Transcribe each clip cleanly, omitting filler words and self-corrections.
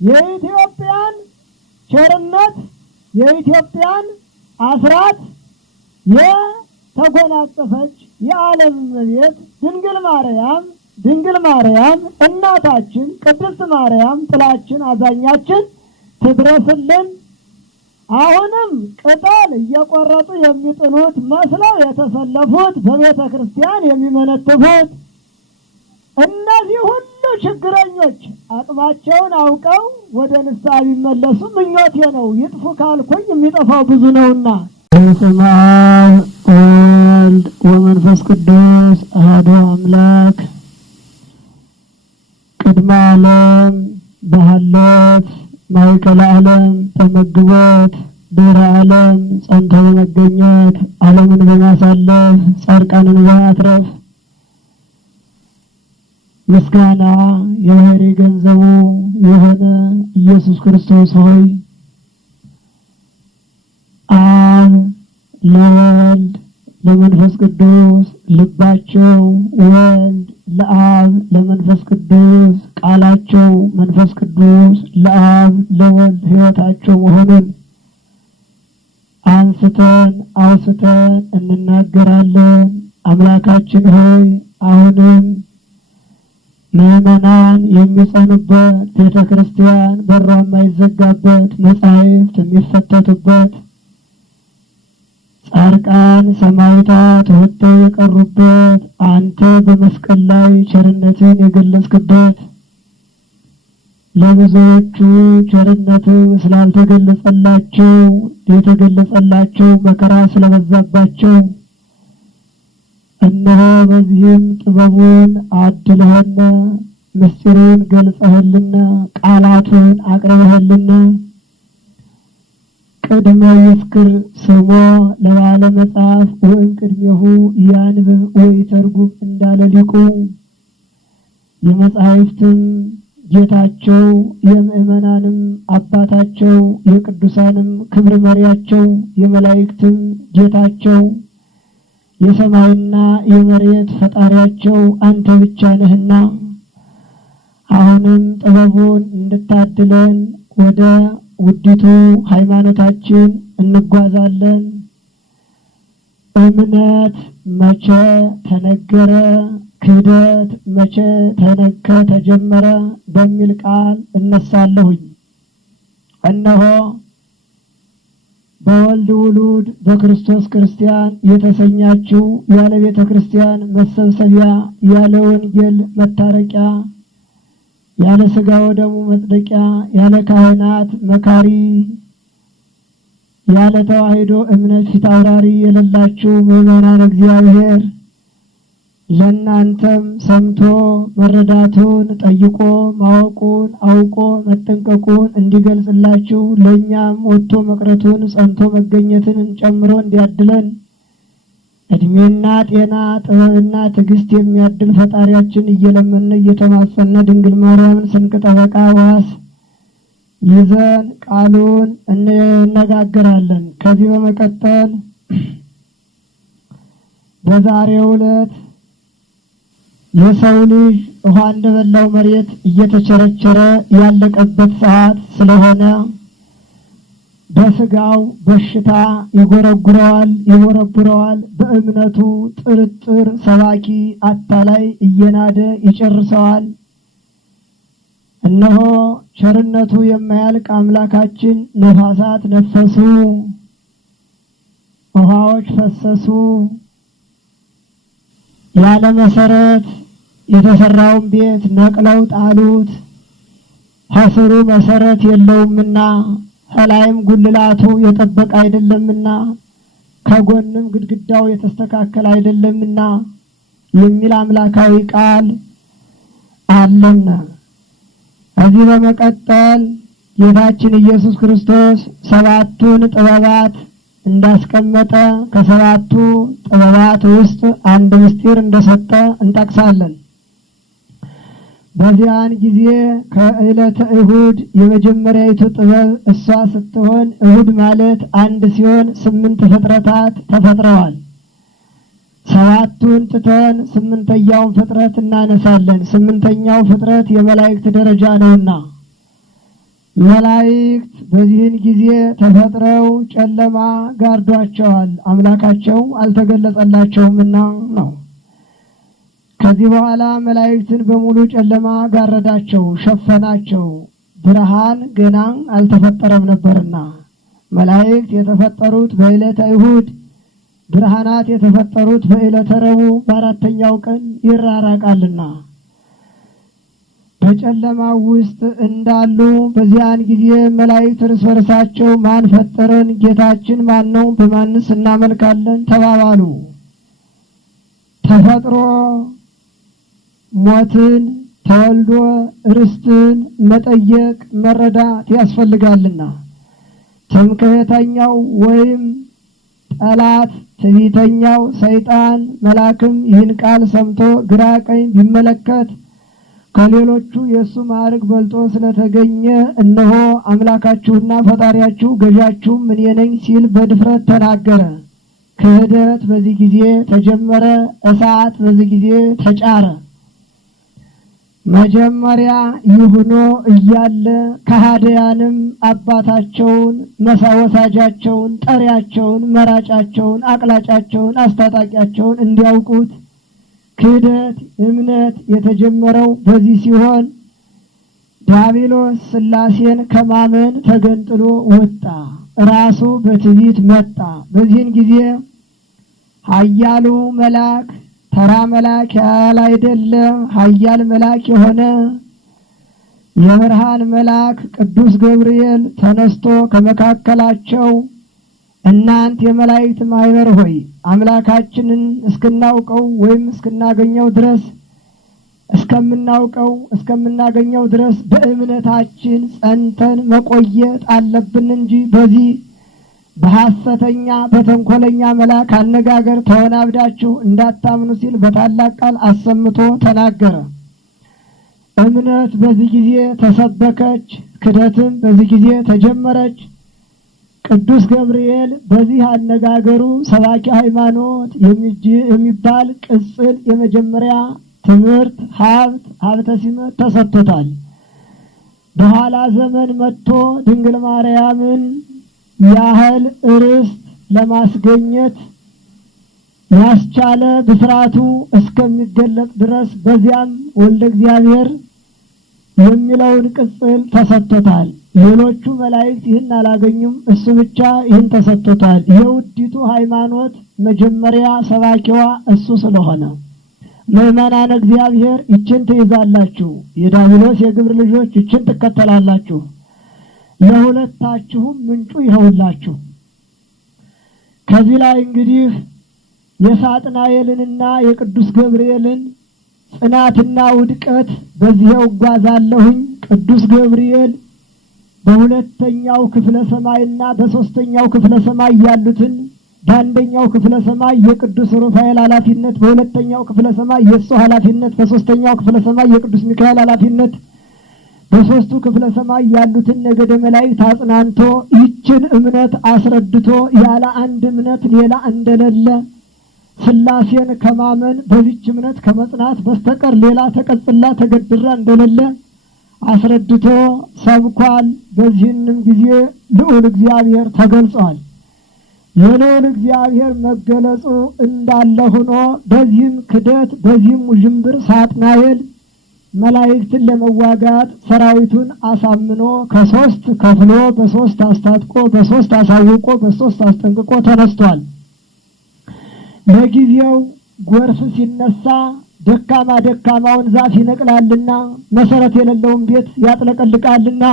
የኢትዮጵያን ቸርነት የኢትዮጵያን አስራት የተጎናጸፈች የዓለም እመቤት ድንግል ማርያም እናታችን ቅድስት ማርያም ጥላችን አዛኛችን ትድረስልን። አሁንም ቅጠል እየቆረጡ የሚጥሉት መስለው የተሰለፉት በቤተ ክርስቲያን የሚመነትፉት እነዚህ ሁሉ ችግረኞች አቅማቸውን አውቀው ወደ ንስሐ ቢመለሱ ምኞቴ ነው። ይጥፉ ካልኩኝ የሚጠፋው ብዙ ነውና። በስመ አብ ወወልድ ወመንፈስ ቅዱስ አሐዱ አምላክ። ቅድመ ዓለም በሃለት ማእከለ ዓለም ተመግቦት ድኅረ ዓለም ጸንቶ በመገኘት ዓለምን በማሳለፍ ጻድቃንን በማትረፍ ምስጋና የባህሪ ገንዘቡ የሆነ ኢየሱስ ክርስቶስ ሆይ አብ ለወልድ ለመንፈስ ቅዱስ ልባቸው፣ ወልድ ለአብ ለመንፈስ ቅዱስ ቃላቸው፣ መንፈስ ቅዱስ ለአብ ለወልድ ሕይወታቸው መሆኑን አንስተን አውስተን እንናገራለን። አምላካችን ሆይ አሁንም ምዕመናን የሚጸኑበት ቤተ ክርስቲያን በሯ የማይዘጋበት መጻሕፍት የሚፈተቱበት ጻድቃን ሰማዕታት ወጥተው የቀሩበት አንተ በመስቀል ላይ ቸርነትን የገለጽክበት ለብዙዎቹ ቸርነት ስላልተገለጸላቸው የተገለጸላቸው መከራ ስለበዛባቸው እነሆ በዚህም ጥበቡን አድለህና ምስጢሩን ገልጸህልና ቃላቱን አቅርበህልና ቅድመ ይስክር ስሞ ለባለ መጽሐፍ ወይም ቅድሜሁ ያንብብ ወይ ተርጉም እንዳለ ሊቁ የመጻሕፍትም ጌታቸው የምእመናንም አባታቸው የቅዱሳንም ክብር መሪያቸው የመላእክትም ጌታቸው የሰማይና የመሬት ፈጣሪያቸው አንተ ብቻ ነህና አሁንም ጥበቡን እንድታድለን ወደ ውዲቱ ሃይማኖታችን እንጓዛለን። እምነት መቼ ተነገረ፣ ክህደት መቼ ተጀመረ በሚል ቃል እነሳለሁኝ። እነሆ በወልድ ውሉድ በክርስቶስ ክርስቲያን የተሰኛችው ያለ ቤተ ክርስቲያን መሰብሰቢያ ያለ ወንጌል መታረቂያ ያለ ሥጋ ወደሙ መጽደቂያ ያለ ካህናት መካሪ ያለ ተዋሕዶ እምነት ፊት አውራሪ የሌላችሁ ምእመናን እግዚአብሔር ለእናንተም ሰምቶ መረዳቱን ጠይቆ ማወቁን አውቆ መጠንቀቁን እንዲገልጽላችሁ ለእኛም ወጥቶ መቅረቱን ጸንቶ መገኘትን ጨምሮ እንዲያድለን እድሜና ጤና ጥበብና ትዕግስት የሚያድል ፈጣሪያችን እየለመነ እየተማጸነ ድንግል ማርያምን ስንቅ ጠበቃ ዋስ ይዘን ቃሉን እንነጋገራለን። ከዚህ በመቀጠል በዛሬው ዕለት የሰው ልጅ ውሃ እንደበላው መሬት እየተቸረቸረ ያለቀበት ሰዓት ስለሆነ በስጋው በሽታ ይጎረጉረዋል። በእምነቱ ጥርጥር ሰባኪ አታላይ እየናደ ይጨርሰዋል። እነሆ ቸርነቱ የማያልቅ አምላካችን ነፋሳት ነፈሱ፣ ውሃዎች ፈሰሱ። ያለ መሰረት የተሰራውን ቤት ነቅለው ጣሉት። ከስሩ መሰረት የለውምና ከላይም ጉልላቱ የጠበቀ አይደለምና ከጎንም ግድግዳው የተስተካከለ አይደለምና የሚል አምላካዊ ቃል አለና ከዚህ በመቀጠል ጌታችን ኢየሱስ ክርስቶስ ሰባቱን ጥበባት እንዳስቀመጠ ከሰባቱ ጥበባት ውስጥ አንድ ምስጢር እንደሰጠ እንጠቅሳለን። በዚያን ጊዜ ከዕለተ እሁድ የመጀመሪያይቱ ጥበብ እሷ ስትሆን እሁድ ማለት አንድ ሲሆን 8 ፍጥረታት ተፈጥረዋል። ሰባቱን ትተን 8ኛውን ፍጥረት እናነሳለን። 8ኛው ፍጥረት የመላእክት ደረጃ ነውና መላእክት በዚህን ጊዜ ተፈጥረው ጨለማ ጋርዷቸዋል፣ አምላካቸው አልተገለጸላቸውምና ነው። ከዚህ በኋላ መላእክትን በሙሉ ጨለማ ጋረዳቸው፣ ሸፈናቸው። ብርሃን ገና አልተፈጠረም ነበርና መላእክት የተፈጠሩት በዕለተ እሁድ፣ ብርሃናት የተፈጠሩት በዕለተ ረቡዕ በአራተኛው ቀን ይራራቃልና በጨለማው ውስጥ እንዳሉ በዚያን ጊዜ መላእክት እርስ በርሳቸው ማን ፈጠረን? ጌታችን ማን ነው? በማንስ እናመልካለን? ተባባሉ። ተፈጥሮ ሞትን ተወልዶ ርስትን መጠየቅ መረዳት ያስፈልጋልና ትምክህተኛው ወይም ጠላት ትዕቢተኛው ሰይጣን መልአክም ይህን ቃል ሰምቶ ግራ ቀኝ ቢመለከት ከሌሎቹ የእሱ ማዕረግ በልጦ ስለተገኘ እነሆ አምላካችሁና ፈጣሪያችሁ ገዣችሁም እኔ ነኝ ሲል በድፍረት ተናገረ። ክህደት በዚህ ጊዜ ተጀመረ። እሳት በዚህ ጊዜ ተጫረ። መጀመሪያ ይሁኖ እያለ ከሃዲያንም አባታቸውን መሳወሳጃቸውን ጠሪያቸውን መራጫቸውን አቅላጫቸውን አስታጣቂያቸውን እንዲያውቁት ክህደት እምነት የተጀመረው በዚህ ሲሆን ዲያብሎስ ሥላሴን ከማመን ተገንጥሎ ወጣ፣ ራሱ በትዕቢት መጣ። በዚህን ጊዜ ኃያሉ መልአክ ተራ መልአክ ያለ አይደለ ኃያል መልአክ የሆነ የብርሃን መልአክ ቅዱስ ገብርኤል ተነስቶ ከመካከላቸው እናንተ የመላእክት ማህበር ሆይ አምላካችንን እስክናውቀው ወይም እስክናገኘው ድረስ እስከምናገኘው ድረስ በእምነታችን ጸንተን መቆየት አለብን እንጂ በዚህ በሐሰተኛ በተንኮለኛ መልአክ አነጋገር ተወናብዳችሁ እንዳታምኑ ሲል በታላቅ ቃል አሰምቶ ተናገረ። እምነት በዚህ ጊዜ ተሰበከች፣ ክደትም በዚህ ጊዜ ተጀመረች። ቅዱስ ገብርኤል በዚህ አነጋገሩ ሰባኪ ሃይማኖት የሚባል ቅጽል የመጀመሪያ ትምህርት ሀብተ ሲመት ተሰጥቶታል። በኋላ ዘመን መጥቶ ድንግል ማርያምን ያህል ርስት ለማስገኘት ያስቻለ ብስራቱ እስከሚገለጥ ድረስ በዚያም ወልደ እግዚአብሔር የሚለውን ቅጽል ተሰጥቶታል። ሌሎቹ መላእክት ይህን አላገኙም፣ እሱ ብቻ ይህን ተሰጥቶታል። የውዲቱ ሃይማኖት መጀመሪያ ሰባኪዋ እሱ ስለሆነ ምእመናን እግዚአብሔር ይችን ትይዛላችሁ፣ የዲያብሎስ የግብር ልጆች ይችን ትከተላላችሁ፣ ለሁለታችሁም ምንጩ ይኸውላችሁ። ከዚህ ላይ እንግዲህ የሳጥናኤልንና የቅዱስ ገብርኤልን ጽናትና ውድቀት በዚህው እጓዛለሁኝ። ቅዱስ ገብርኤል በሁለተኛው ክፍለ ሰማይና በሶስተኛው ክፍለ ሰማይ ያሉትን በአንደኛው ክፍለ ሰማይ የቅዱስ ሩፋኤል ኃላፊነት፣ በሁለተኛው ክፍለ ሰማይ የእሱ ኃላፊነት፣ በሶስተኛው ክፍለ ሰማይ የቅዱስ ሚካኤል ኃላፊነት፣ በሶስቱ ክፍለ ሰማይ ያሉትን ነገደ መላእክት አጽናንቶ ይችን እምነት አስረድቶ ያለ አንድ እምነት ሌላ እንደሌለ ሥላሴን ከማመን በዚች እምነት ከመጽናት በስተቀር ሌላ ተቀጽላ ተገድራ እንደሌለ አስረድቶ ሰብኳል። በዚህንም ጊዜ ልዑል እግዚአብሔር ተገልጿል። የልዑል እግዚአብሔር መገለጹ እንዳለ ሆኖ በዚህም ክደት በዚህም ውዥንብር ሳጥናኤል መላእክትን ለመዋጋት ሰራዊቱን አሳምኖ ከሶስት ከፍሎ በሶስት አስታጥቆ በሶስት አሳውቆ በሶስት አስጠንቅቆ ተነስቷል። ለጊዜው ጎርፍ ሲነሳ ደካማውን ዛፍ ይነቅላልና መሰረት የሌለውን ቤት ያጥለቀልቃልና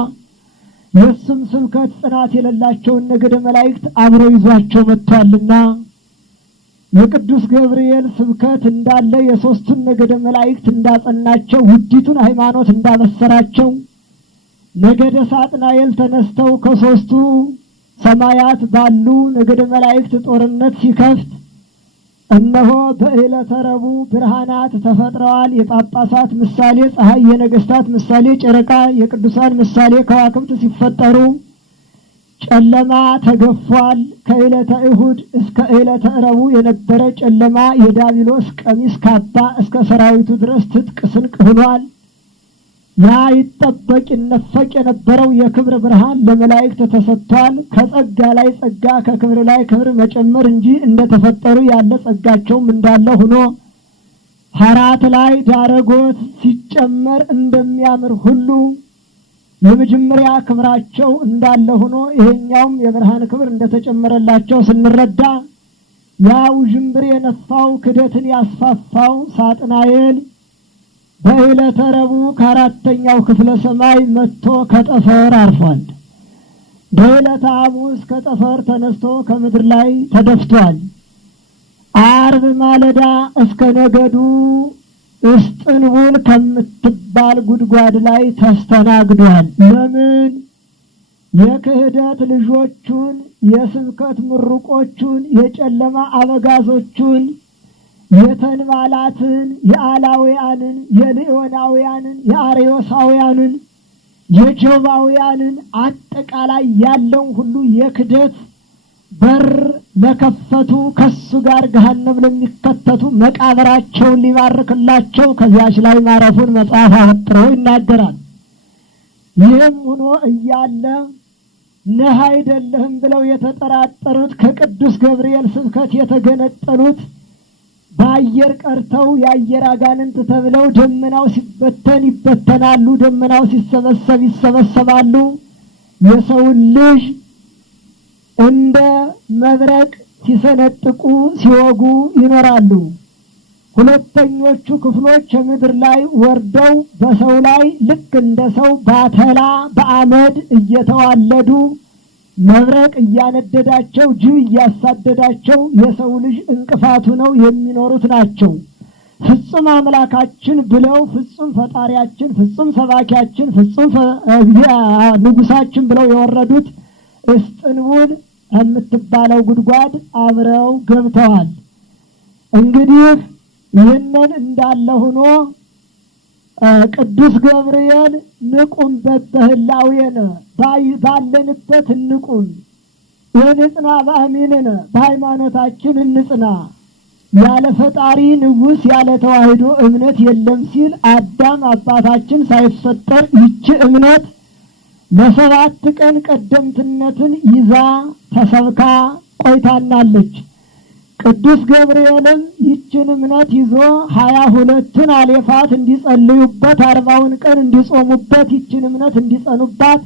የሱም ስብከት ጽናት የሌላቸውን ነገደ መላእክት አብሮ ይዟቸው መጥቷልና የቅዱስ ገብርኤል ስብከት እንዳለ የሶስቱን ነገደ መላእክት እንዳጸናቸው ውዲቱን ሃይማኖት እንዳበሰራቸው ነገደ ሳጥናኤል ተነስተው ከሶስቱ ሰማያት ባሉ ነገደ መላእክት ጦርነት ሲከፍት እነሆ በዕለተ ረቡዕ ብርሃናት ተፈጥረዋል። የጳጳሳት ምሳሌ ፀሐይ፣ የነገስታት ምሳሌ ጨረቃ፣ የቅዱሳን ምሳሌ ከዋክብት ሲፈጠሩ ጨለማ ተገፏል። ከዕለተ እሁድ እስከ ዕለተ ረቡዕ የነበረ ጨለማ የዲያብሎስ ቀሚስ ካባ እስከ ሰራዊቱ ድረስ ትጥቅ ስንቅ ሆኗል። ያ ይጠበቅ ይነፈቅ የነበረው የክብር ብርሃን ለመላእክት ተሰጥቷል። ከጸጋ ላይ ጸጋ ከክብር ላይ ክብር መጨመር እንጂ እንደተፈጠሩ ያለ ጸጋቸውም እንዳለ ሆኖ ሐራት ላይ ዳረጎት ሲጨመር እንደሚያምር ሁሉ የመጀመሪያ ክብራቸው እንዳለ ሆኖ ይሄኛውም የብርሃን ክብር እንደተጨመረላቸው ስንረዳ ያ ውዥንብር የነፋው ክደትን ያስፋፋው ሳጥናኤል በዕለተ ረቡዕ ከአራተኛው ክፍለ ሰማይ መጥቶ ከጠፈር አርፏል። በዕለተ ሐሙስ ከጠፈር ተነስቶ ከምድር ላይ ተደፍቷል። ዓርብ ማለዳ እስከ ነገዱ እስጥንቡል ከምትባል ጉድጓድ ላይ ተስተናግዷል። ለምን? የክህደት ልጆቹን፣ የስብከት ምሩቆቹን፣ የጨለማ አበጋዞቹን፣ የተንባላትን፣ የአላውያንን፣ የልዮናውያንን፣ የአርዮሳውያንን፣ የጆባውያንን አጠቃላይ ያለው ሁሉ የክደት በር ለከፈቱ ከሱ ጋር ገሃነም ለሚከተቱ መቃብራቸውን ሊባርክላቸው ከዚያች ላይ ማረፉን መጽሐፍ አወጥሮ ይናገራል። ይህም ሆኖ እያለ ነህ አይደለህም ብለው የተጠራጠሩት ከቅዱስ ገብርኤል ስብከት የተገነጠሉት በአየር ቀርተው የአየር አጋንንት ተብለው ደመናው ሲበተን ይበተናሉ፣ ደመናው ሲሰበሰብ ይሰበሰባሉ። የሰውን ልጅ እንደ መብረቅ ሲሰነጥቁ ሲወጉ ይኖራሉ። ሁለተኞቹ ክፍሎች ከምድር ላይ ወርደው በሰው ላይ ልክ እንደ ሰው ባተላ በአመድ እየተዋለዱ መብረቅ እያነደዳቸው ጅብ እያሳደዳቸው የሰው ልጅ እንቅፋቱ ነው የሚኖሩት ናቸው። ፍጹም አምላካችን ብለው ፍጹም ፈጣሪያችን፣ ፍጹም ሰባኪያችን፣ ፍጹም ንጉሳችን ብለው የወረዱት እስጥንቡል የምትባለው ጉድጓድ አብረው ገብተዋል። እንግዲህ ይህንን እንዳለ ሆኖ ቅዱስ ገብርኤል ንቁም በበህላዌነ ባለንበት እንቁም፣ የንጽና በአሚንነ በሃይማኖታችን እንጽና፣ ያለ ፈጣሪ ንጉሥ ያለ ተዋህዶ እምነት የለም ሲል አዳም አባታችን ሳይፈጠር ይቺ እምነት ለ7 ቀን ቀደምትነትን ይዛ ተሰብካ ቆይታናለች። ቅዱስ ገብርኤልም ይችን እምነት ይዞ 22ቱን አሌፋት እንዲጸልዩበት 40ውን ቀን እንዲጾሙበት ይችን እምነት እንዲጸኑባት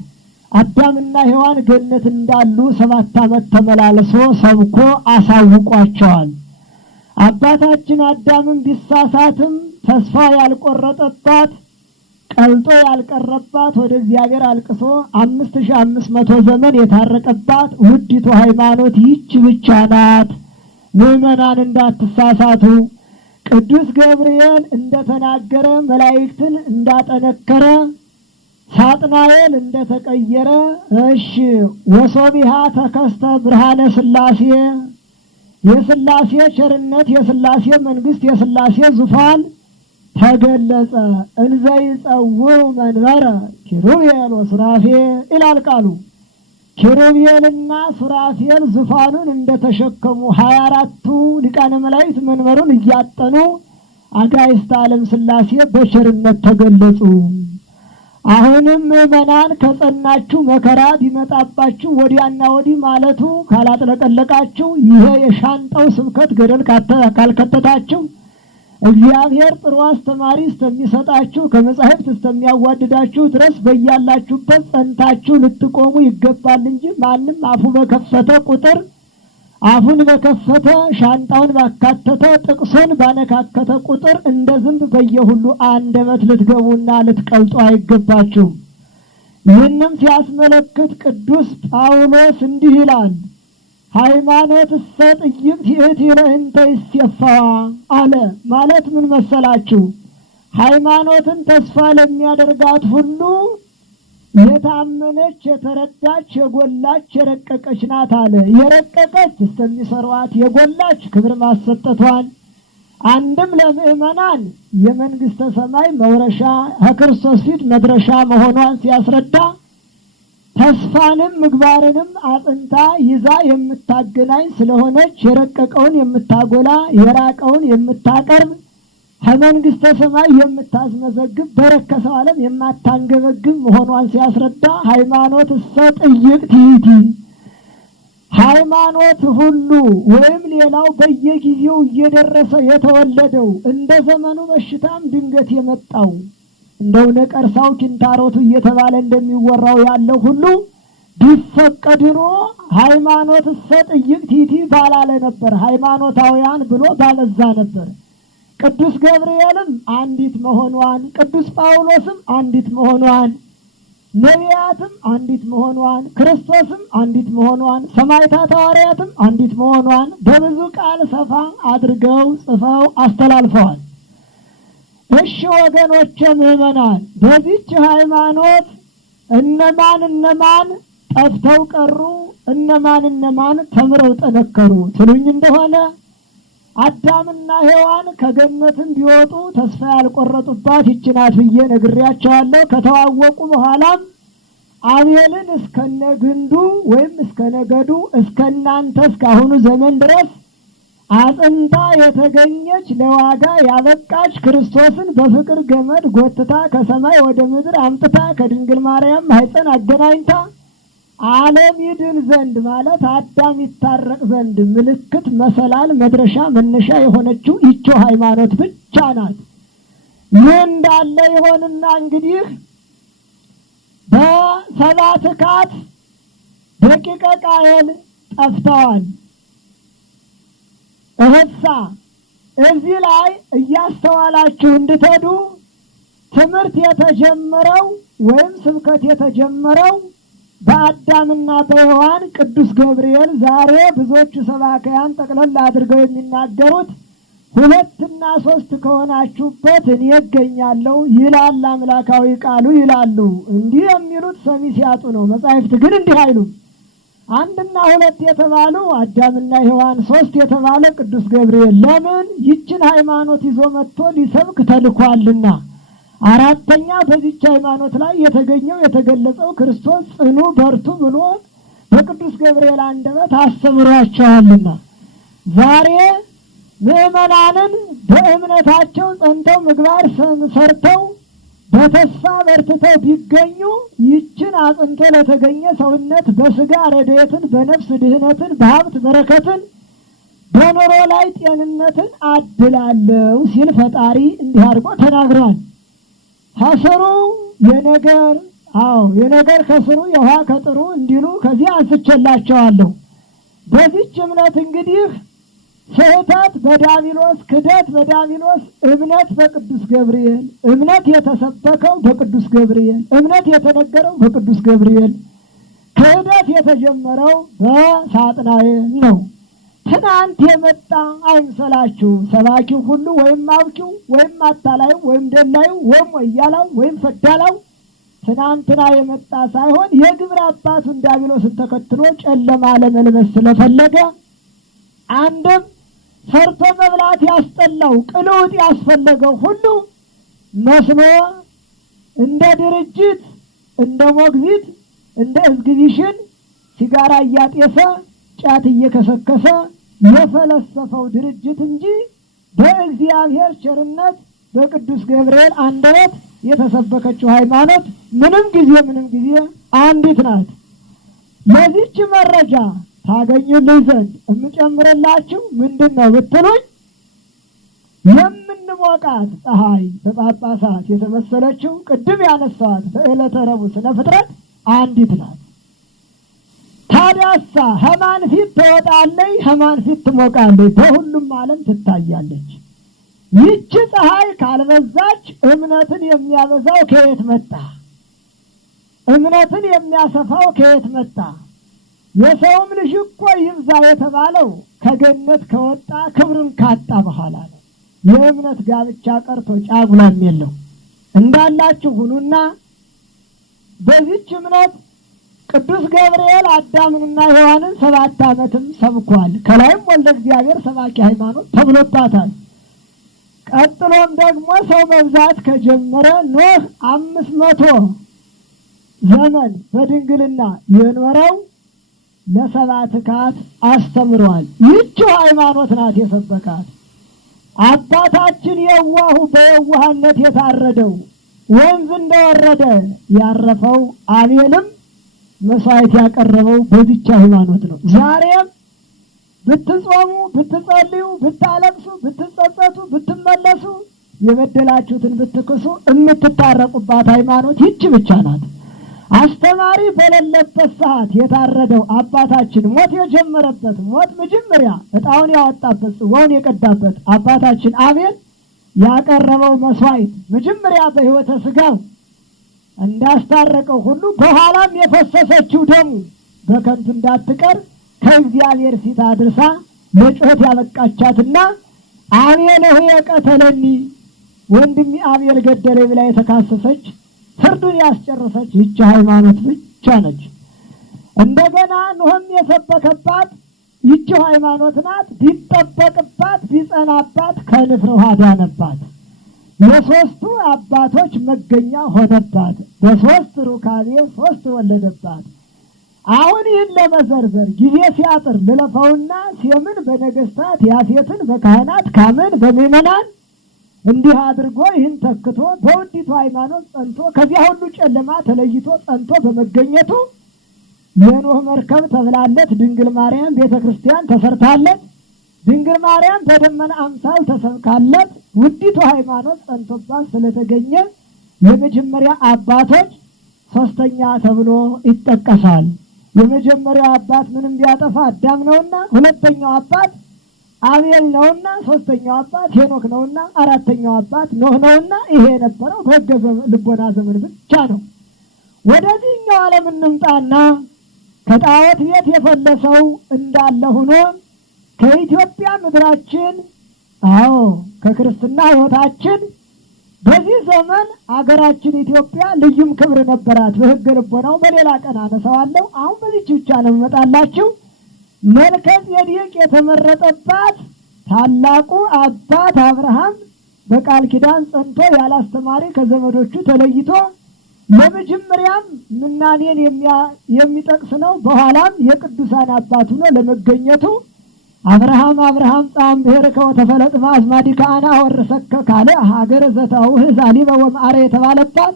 አዳምና ሔዋን ገነት እንዳሉ 7 ዓመት ተመላልሶ ሰብኮ አሳውቋቸዋል። አባታችን አዳምን ቢሳሳትም ተስፋ ያልቆረጠባት ቀልጦ ያልቀረባት ወደ እግዚአብሔር አልቅሶ 5500 ዘመን የታረቀባት ውዲቱ ሃይማኖት ይህች ብቻ ናት። ምእመናን እንዳትሳሳቱ። ቅዱስ ገብርኤል እንደተናገረ መላእክትን እንዳጠነከረ ሳጥናኤል እንደተቀየረ እሺ ወሶቢሃ ተከስተ ብርሃነ ሥላሴ የሥላሴ ቸርነት የሥላሴ መንግስት የሥላሴ ዙፋን ተገለጸ። እንዘይጸውዕ መንበረ ኪሩቤል ወሱራፌል ይላል ቃሉ። ኪሩቤልና ሱራፌል ዙፋኑን እንደተሸከሙ 24ቱ ሊቃነ መላእክት መንበሩን እያጠኑ አጋዕዝተ ዓለም ሥላሴ በቸርነት ተገለጹ። አሁንም ምእመናን ከጸናችሁ መከራ ቢመጣባችሁ ወዲያና ወዲህ ማለቱ ካላጥለቀለቃችሁ ይሄ የሻንጣው ስብከት ገደል ካልከተታችሁ እግዚአብሔር ጥሩ አስተማሪ እስከሚሰጣችሁ ከመጻሕፍት እስከሚያዋድዳችሁ ድረስ በያላችሁበት ጸንታችሁ ልትቆሙ ይገባል እንጂ ማንም አፉ በከፈተ ቁጥር አፉን በከፈተ ሻንጣውን ባካተተ ጥቅሱን ባነካከተ ቁጥር እንደ ዝንብ በየሁሉ አንደበት ልትገቡና ልትቀልጡ አይገባችሁም። ይህንም ሲያስመለክት ቅዱስ ጳውሎስ እንዲህ ይላል፣ ሃይማኖት ሰጥይት ይእቲ ለእንተ ይሴፋዋ አለ። ማለት ምን መሰላችሁ? ሃይማኖትን ተስፋ ለሚያደርጋት ሁሉ የታመነች የተረዳች የጎላች የረቀቀች ናት አለ። የረቀቀች እስከሚሰሯት የጎላች ክብር ማሰጠቷን አንድም ለምእመናን የመንግስተ ሰማይ መውረሻ ከክርስቶስ ፊት መድረሻ መሆኗን ሲያስረዳ ተስፋንም ምግባርንም አጥንታ ይዛ የምታገናኝ ስለሆነች የረቀቀውን የምታጎላ የራቀውን የምታቀርብ ከመንግስተ ሰማይ የምታስመዘግብ በረከሰው ዓለም የማታንገበግብ መሆኗን ሲያስረዳ ሃይማኖት ጥይቅት ይእቲ ሃይማኖት ሁሉ ወይም ሌላው በየጊዜው እየደረሰ የተወለደው እንደ ዘመኑ በሽታም ድንገት የመጣው እንደው ነቀርሳው ኪንታሮቱ እየተባለ እንደሚወራው ያለው ሁሉ ቢፈቀድሮ ሃይማኖት ጥይቅት ይእቲ ባላለ ነበር። ሃይማኖታውያን ብሎ ባለዛ ነበር። ቅዱስ ገብርኤልም አንዲት መሆኗን፣ ቅዱስ ጳውሎስም አንዲት መሆኗን፣ ነቢያትም አንዲት መሆኗን፣ ክርስቶስም አንዲት መሆኗን፣ ሰማዕታት ሐዋርያትም አንዲት መሆኗን በብዙ ቃል ሰፋ አድርገው ጽፈው አስተላልፈዋል። እሺ ወገኖቼ ምዕመናን፣ በዚች ሃይማኖት እነማን ጠፍተው ቀሩ፣ እነማን ተምረው ጠነከሩ ትሉኝ እንደሆነ አዳምና ሔዋን ከገነትም ቢወጡ ተስፋ ያልቆረጡባት ይህች ናት ብዬ ነግሬያቸዋለሁ። ከተዋወቁ በኋላም አቤልን እስከነ ግንዱ ወይም እስከ ነገዱ እስከናንተ እስካሁኑ ዘመን ድረስ አጽንታ የተገኘች ለዋጋ ያበቃች ክርስቶስን በፍቅር ገመድ ጎትታ ከሰማይ ወደ ምድር አምጥታ ከድንግል ማርያም ማኅፀን አገናኝታ ዓለም ይድን ዘንድ ማለት አዳም ይታረቅ ዘንድ ምልክት መሰላል መድረሻ መነሻ የሆነችው ይህች ሃይማኖት ብቻ ናት። ይህ እንዳለ ይሆንና እንግዲህ በሰባት ካት ደቂቀ ቃየል ጠፍተዋል። እህሳ እዚህ ላይ እያስተዋላችሁ እንድትሄዱ ትምህርት የተጀመረው ወይም ስብከት የተጀመረው በአዳምና በሔዋን ቅዱስ ገብርኤል ዛሬ ብዙዎቹ ሰባክያን ጠቅለል አድርገው የሚናገሩት 2 እና 3 ከሆናችሁበት እኔ እገኛለሁ ይላል አምላካዊ ቃሉ ይላሉ። እንዲህ የሚሉት ሰሚ ሲያጡ ነው። መጻሕፍት ግን እንዲህ አይሉም። 1 እና 2 የተባሉ አዳምና ሔዋን፣ 3 የተባለ ቅዱስ ገብርኤል ለምን ይችን ሃይማኖት ይዞ መጥቶ ሊሰብክ ተልኳልና። 4ኛ በዚች ሃይማኖት ላይ የተገኘው የተገለጸው ክርስቶስ ጽኑ በርቱ ብሎ በቅዱስ ገብርኤል አንደበት አስተምሯቸዋልና ዛሬ ምዕመናንን በእምነታቸው ጸንተው ምግባር ሰርተው በተስፋ በርትተው ቢገኙ ይችን አጽንቶ ለተገኘ ሰውነት በስጋ ረድኤትን፣ በነፍስ ድህነትን፣ በሀብት በረከትን፣ በኑሮ ላይ ጤንነትን አድላለሁ ሲል ፈጣሪ እንዲህ አድርጎ ተናግሯል። ከስሩ የነገር ከስሩ የውሃ ከጥሩ እንዲሉ ከዚህ አንስቼላቸዋለሁ። በዚች እምነት እንግዲህ ስህተት በዳቢሎስ፣ ክደት በዳቢሎስ፣ እምነት በቅዱስ ገብርኤል፣ እምነት የተሰበከው በቅዱስ ገብርኤል፣ እምነት የተነገረው በቅዱስ ገብርኤል፣ ክህደት የተጀመረው በሳጥናኤል ነው። ትናንት የመጣ አይምሰላችሁ። ሰባኪው ሁሉ ወይም አውቂው ወይም አታላዩ ወይም ደላዩ ወይም ወያላው ወይም ፈዳላው ትናንትና የመጣ ሳይሆን የግብር አባቱን ዳቢሎስን ተከትሎ ጨለማ ለመልበስ ስለፈለገ አንድም ሰርቶ መብላት ያስጠላው ቅልውጥ ያስፈለገው ሁሉ መስሎ እንደ ድርጅት፣ እንደ ሞግዚት፣ እንደ ኤግዚቢሽን ሲጋራ እያጤሰ ጫት እየከሰከሰ የፈለሰፈው ድርጅት እንጂ በእግዚአብሔር ቸርነት በቅዱስ ገብርኤል አንደበት የተሰበከችው ሃይማኖት ምንም ጊዜ አንዲት ናት። ለዚች መረጃ ታገኙልኝ ዘንድ የምጨምርላችሁ ምንድን ነው ብትሉኝ የምንሞቃት ፀሐይ በጳጳሳት የተመሰለችው ቅድም ያነሳዋት በዕለተ ረቡዕ ስነ ፍጥረት አንዲት ናት። ታዲያሳ ከማን ፊት ትወጣለች? ከማን ፊት ትሞቃለች? በሁሉም ዓለም ትታያለች። ይህች ፀሐይ ካልበዛች እምነትን የሚያበዛው ከየት መጣ? እምነትን የሚያሰፋው ከየት መጣ? የሰውም ልጅ እኮ ይብዛ የተባለው ከገነት ከወጣ ክብርን ካጣ በኋላ ነው። የእምነት ጋብቻ ቀርቶ ጫጉላም የለው። እንዳላችሁ ሁኑና በዚች እምነት ቅዱስ ገብርኤል አዳምንና ሔዋንን 7 ዓመትም ሰብኳል። ከላይም ወልደ እግዚአብሔር ሰባኪ ሃይማኖት ተብሎባታል። ቀጥሎም ደግሞ ሰው መብዛት ከጀመረ ኖህ 500 ዘመን በድንግልና የኖረው ለ7 ካት አስተምሯል። ይህች ሃይማኖት ናት የሰበካት። አባታችን የዋሁ በየዋህነት የታረደው ወንዝ እንደወረደ ያረፈው አቤልም መስዋዕት ያቀረበው በዚች ሃይማኖት ነው። ዛሬም ብትጾሙ፣ ብትጸልዩ፣ ብታለቅሱ፣ ብትጸጸቱ፣ ብትመለሱ፣ የበደላችሁትን ብትክሱ የምትታረቁባት ሃይማኖት ይህች ብቻ ናት። አስተማሪ በሌለበት ሰዓት የታረደው አባታችን ሞት የጀመረበት ሞት መጀመሪያ ዕጣውን ያወጣበት ጽዋውን የቀዳበት አባታችን አቤል ያቀረበው መስዋዕት መጀመሪያ በሕይወተ ሥጋው እንዳስታረቀው ሁሉ በኋላም የፈሰሰችው ደሙ በከንቱ እንዳትቀር ከእግዚአብሔር ፊት አድርሳ ለጩኸት ያበቃቻትና አቤል ሆይ ቀተለኒ ወንድሜ አቤል ገደለኝ ብላ የተካሰሰች ፍርዱን ያስጨረሰች ይህች ሃይማኖት ብቻ ነች። እንደገና ኖህም የሰበከባት ይህች ሃይማኖት ናት። ቢጠበቅባት ቢጸናባት ከንፍር ውሃ ዳነባት። የሶስቱ አባቶች መገኛ ሆነባት። በሶስት ሩካቤ ሶስት ወለደባት። አሁን ይህን ለመዘርዘር ጊዜ ሲያጥር ልለፈውና ሴምን በነገስታት ያፌትን በካህናት ካምን በምእመናን እንዲህ አድርጎ ይህን ተክቶ በውዲቱ ሃይማኖት ጸንቶ ከዚያ ሁሉ ጨለማ ተለይቶ ጸንቶ በመገኘቱ የኖህ መርከብ ተብላለት ድንግል ማርያም ቤተ ክርስቲያን ተሰርታለት ድንግል ማርያም በደመና አምሳል ተሰብካለት ውዲቱ ሃይማኖት ጸንቶባት ስለተገኘ የመጀመሪያ አባቶች ሶስተኛ ተብሎ ይጠቀሳል። የመጀመሪያው አባት ምንም ቢያጠፋ አዳም ነውና፣ ሁለተኛው አባት አቤል ነውና፣ ሶስተኛው አባት ሄኖክ ነውና፣ አራተኛው አባት ኖህ ነውና ይሄ የነበረው በሕገ ልቦና ዘመን ብቻ ነው። ወደዚህኛው ዓለም እንምጣና ከጣዖት ቤት የፈለሰው እንዳለ ሆኖ ከኢትዮጵያ ምድራችን ከክርስትና ሕይወታችን በዚህ ዘመን አገራችን ኢትዮጵያ ልዩም ክብር ነበራት። በሕገ ልቦናው በሌላ ቀን አነሳዋለሁ። አሁን በዚህች ብቻ ነው የምመጣላችሁ። መልከ ጼዴቅ የተመረጠባት ታላቁ አባት አብርሃም በቃል ኪዳን ጸንቶ ያላስተማሪ ከዘመዶቹ ተለይቶ ለመጀመሪያም ምናኔን የሚጠቅስ ነው። በኋላም የቅዱሳን አባት ሆኖ ለመገኘቱ አብርሃም ጻም ብሔርከ ወተፈለጥ ማስማዲከ አነ አወርሰከ ካለ ሀገረ ዘታውህ ዛሊበ ወማረ የተባለባት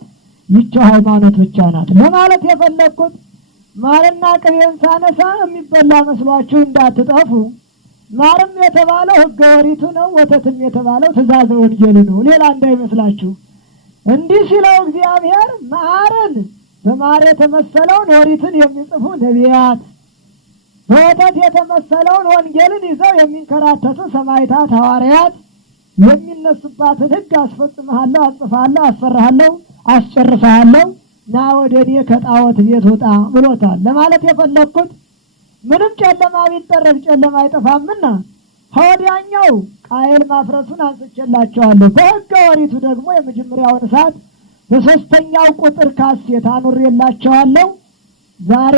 ይህች ሃይማኖት ብቻ ናት ለማለት የፈለኩት። ማርና ቅቤን ሳነሳ የሚበላ መስሏችሁ እንዳትጠፉ። ማርም የተባለው ሕገ ኦሪቱ ነው። ወተትም የተባለው ትእዛዘ ወንጌል ነው። ሌላ እንዳይመስላችሁ። እንዲህ ሲለው እግዚአብሔር ማርን በማር የተመሰለውን ኦሪትን የሚጽፉ ነቢያት፣ በወተት የተመሰለውን ወንጌልን ይዘው የሚንከራተቱ ሰማዕታት ሐዋርያት የሚነሱባትን ሕግ አስፈጽምሃለሁ፣ አጽፋለሁ፣ አሰራሃለሁ፣ አስጨርሰሃለሁ ና ወደ እኔ ከጣዖት ቤት ውጣ ብሎታል ለማለት የፈለኩት። ምንም ጨለማ ቢጠረግ ጨለማ አይጠፋምና ከወዲያኛው ቃየል ማፍረሱን አንስቼላቸዋለሁ። በሕገ ኦሪቱ ደግሞ የመጀመሪያውን እሳት በሶስተኛው ቁጥር ካሴት አኑሬላቸዋለሁ። ዛሬ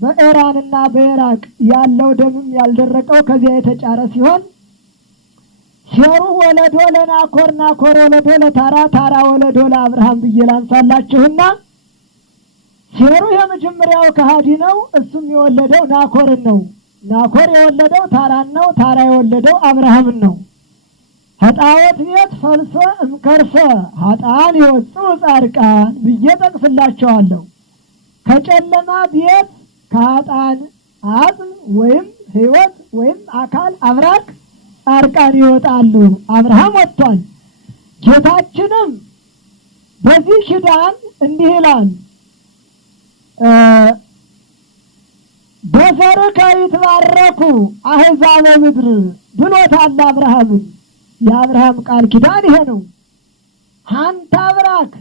በኢራንና በኢራቅ ያለው ደምም ያልደረቀው ከዚያ የተጫረ ሲሆን ሴሩ ወለዶ ለናኮር፣ ናኮር ወለዶ ለታራ፣ ታራ ወለዶ ለአብርሃም ብዬ ላንሳላችሁና ሴሩ የመጀመሪያው ከሃዲ ነው። እሱም የወለደው ናኮርን ነው። ናኮር የወለደው ታራን ነው። ታራ የወለደው አብርሃምን ነው። ከጣዖት ቤት ፈልሶ እምከርሰ ኃጥአን ይወፅኡ ጻድቃን ብዬ ጠቅስላቸዋለሁ። ከጨለማ ቤት ከኃጥአን አጽም ወይም ሕይወት ወይም አካል አብራክ ጻድቃን ይወጣሉ። አብርሃም ወጥቷል። ጌታችንም በዚህ ኪዳን እንዲህ ይላል፣ በዘርከ ይትባረኩ አሕዛበ ምድር ብሎታል አብርሃምን። የአብርሃም ቃል ኪዳን ይሄ ነው። አንተ አብራክ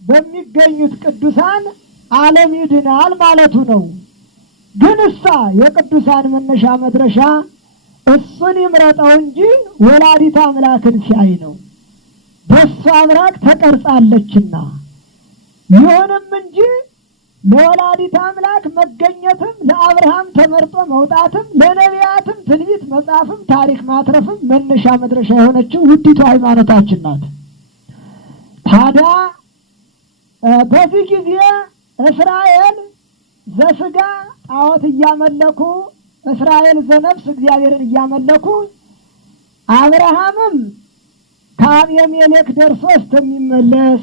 በሚገኙት ቅዱሳን ዓለም ይድናል ማለቱ ነው። ግን የቅዱሳን መነሻ መድረሻ እሱን ይምረጠው እንጂ ወላዲተ አምላክን ሲያይ ነው። በእሱ አብራክ ተቀርጻለችና። ይሁንም እንጂ ለወላዲተ አምላክ መገኘትም ለአብርሃም ተመርጦ መውጣትም ለነቢያትም ትንቢት መጻፍም ታሪክ ማትረፍም መነሻ መድረሻ የሆነችው ውዲቱ ሃይማኖታችን ናት። ታዲያ በዚህ ጊዜ እስራኤል ዘስጋ ጣዖት እያመለኩ፣ እስራኤል ዘነፍስ እግዚአብሔርን እያመለኩ አብርሃምም ከአቤሜሌክ ደርሶ እስከሚመለስ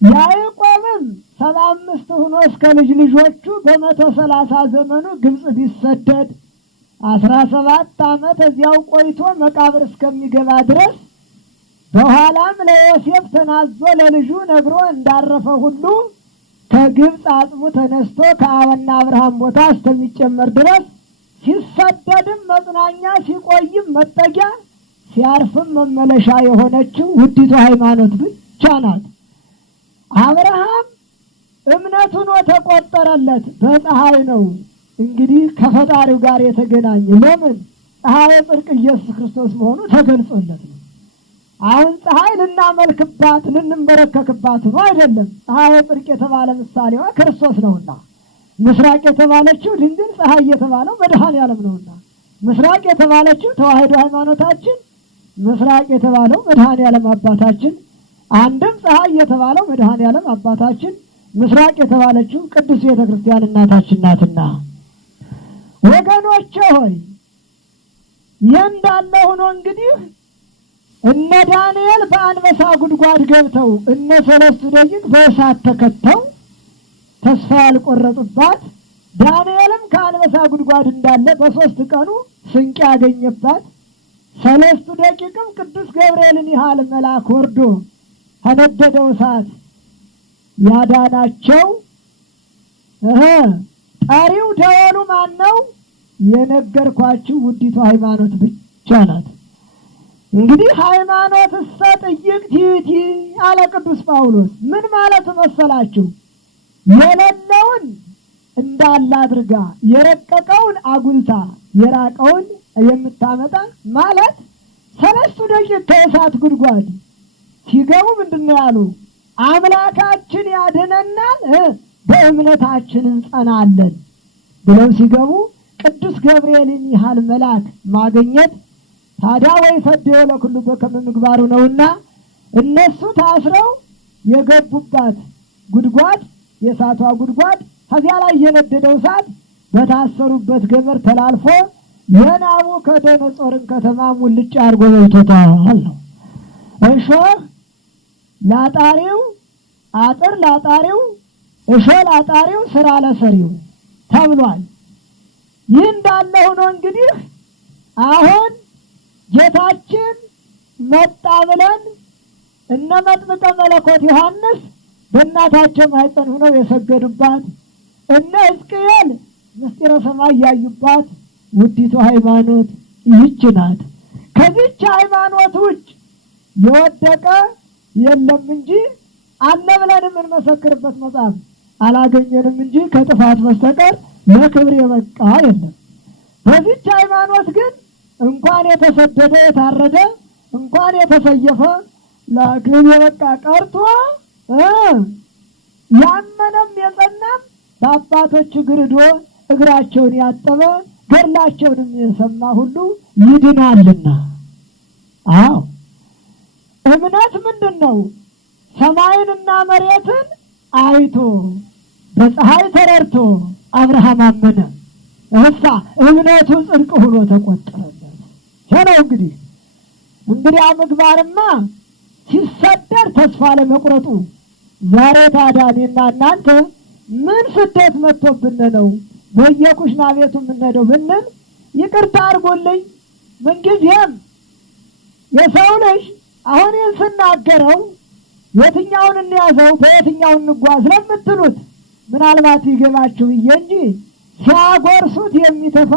ያዕቆብም 75 ሆኖ እስከ ልጅ ልጆቹ በ130 ዘመኑ ግብጽ ቢሰደድ 17 ዓመት እዚያው ቆይቶ መቃብር እስከሚገባ ድረስ በኋላም ለዮሴፍ ተናዞ ለልጁ ነግሮ እንዳረፈ ሁሉ ከግብጽ አጽሙ ተነስቶ ከአብና አብርሃም ቦታ እስከሚጨመር ድረስ ሲሰደድም መጽናኛ ሲቆይም መጠጊያ ሲያርፍም መመለሻ የሆነችው ውዲቱ ሃይማኖት ብቻ ናት። አብርሃም እምነቱ ነው ተቆጠረለት በፀሐይ ነው እንግዲህ ከፈጣሪው ጋር የተገናኘ ለምን ፀሐይ ጽድቅ ኢየሱስ ክርስቶስ መሆኑ ተገልጾለት ነው። አሁን ፀሐይ ልናመልክባት ልንበረከክባት ነው አይደለም። ፀሐይ ጽድቅ የተባለ ምሳሌዋ ክርስቶስ ነውና ምስራቅ የተባለችው ድንግል ፀሐይ የተባለው መድኃኔዓለም ነውና ምስራቅ የተባለችው ተዋሕዶ ሃይማኖታችን ምስራቅ የተባለው መድኃኔዓለም አባታችን አንድም ፀሐይ የተባለው መድኃኔዓለም አባታችን ምስራቅ የተባለችው ቅዱስ ቤተ ክርስቲያን እናታችን ናትና ወገኖቼ ሆይ እንዳለ ሆኖ እንግዲህ እነ ዳንኤል በአንበሳ ጉድጓድ ገብተው እነ ሰለስቱ ደቂቅ በእሳት ተከተው ተስፋ ያልቆረጡባት ዳንኤልም ከአንበሳ ጉድጓድ እንዳለ በ3 ቀኑ ስንቅ ያገኘባት ሰለስቱ ደቂቅም ቅዱስ ገብርኤልን ያህል መልአክ ወርዶ ከነደደው እሳት ያዳናቸው ጠሪው ደወሉ ማን ነው? የነገርኳችሁ ውዲቱ ሃይማኖት ብቻ ናት። እንግዲህ ሃይማኖት ጥይቅቲቲ አለ ቅዱስ ጳውሎስ። ምን ማለት መሰላችሁ? የሌለውን እንዳለ አድርጋ የረቀቀውን አጉልታ የራቀውን የምታመጣ ማለት ሰለስቱ ደቂቅ ከእሳት ጉድጓድ ሲገቡ ምንድነው ያሉ? አምላካችን ያድነናል በእምነታችን እንጸናለን ብለው ሲገቡ ቅዱስ ገብርኤልን ያህል መልአክ ማግኘት ታዲያ ወይ ፈደው ለኩሉ በከመ ምግባሩ ነውና እነሱ ታስረው የገቡባት ጉድጓድ የእሳቷ ጉድጓድ ከዚያ ላይ የነደደው እሳት በታሰሩበት ገመድ ተላልፎ የናቡከደነፆርን ከተማ ሙልጭ አድርጎ በልቶታል ነው። እሾህ ላጣሪው አጥር ላጣሪው እሾህ ላጣሪው ስራ ለሰሪው ተብሏል። ይህ እንዳለ ሆኖ እንግዲህ አሁን ጌታችን መጣ ብለን እነ መጥምቀ መለኮት ዮሐንስ በእናታቸው ማኅፀን ሆነው የሰገዱባት እነ ሕዝቅኤል ምስጢረ ሰማይ ያዩባት ውዲቱ ሃይማኖት ይህች ናት። ከዚህች ሃይማኖት ውጭ የወደቀ የለም እንጂ አለ ብለን የምንመሰክርበት መጽሐፍ አላገኘንም እንጂ ከጥፋት በስተቀር ለክብር የበቃ የለም። በዚህች ሃይማኖት ግን እንኳን የተሰደደ የታረደ እንኳን የተሰየፈ ለክብር የበቃ ቀርቶ ያመነም የጸናም በአባቶች እግር ሄዶ እግራቸውን ያጠበ ገድላቸውንም የሰማ ሁሉ ይድናልና። አዎ እምነት ምንድን ነው? ሰማይንና መሬትን አይቶ በፀሐይ ተረድቶ አብርሃም አመነ፣ እሳ እምነቱ ጽድቅ ሆኖ ተቆጠረለት። ሆነው እንግዲህ ምግባርማ ሲሰደድ ተስፋ ለመቁረጡ ዛሬ ታዲያ እኔና እናንተ ምን ስደት መጥቶብን ነው በየኩሽና ቤቱ የምንሄደው ብንል ይቅርታ አድርጎልኝ ምንጊዜም የሰው ልጅ አሁን ስናገረው የትኛውን እንያዘው በየትኛው እንጓዝ ለምትሉት ምናልባት ይገባችሁ ብዬ እንጂ ሲያጎርሱት የሚተፋ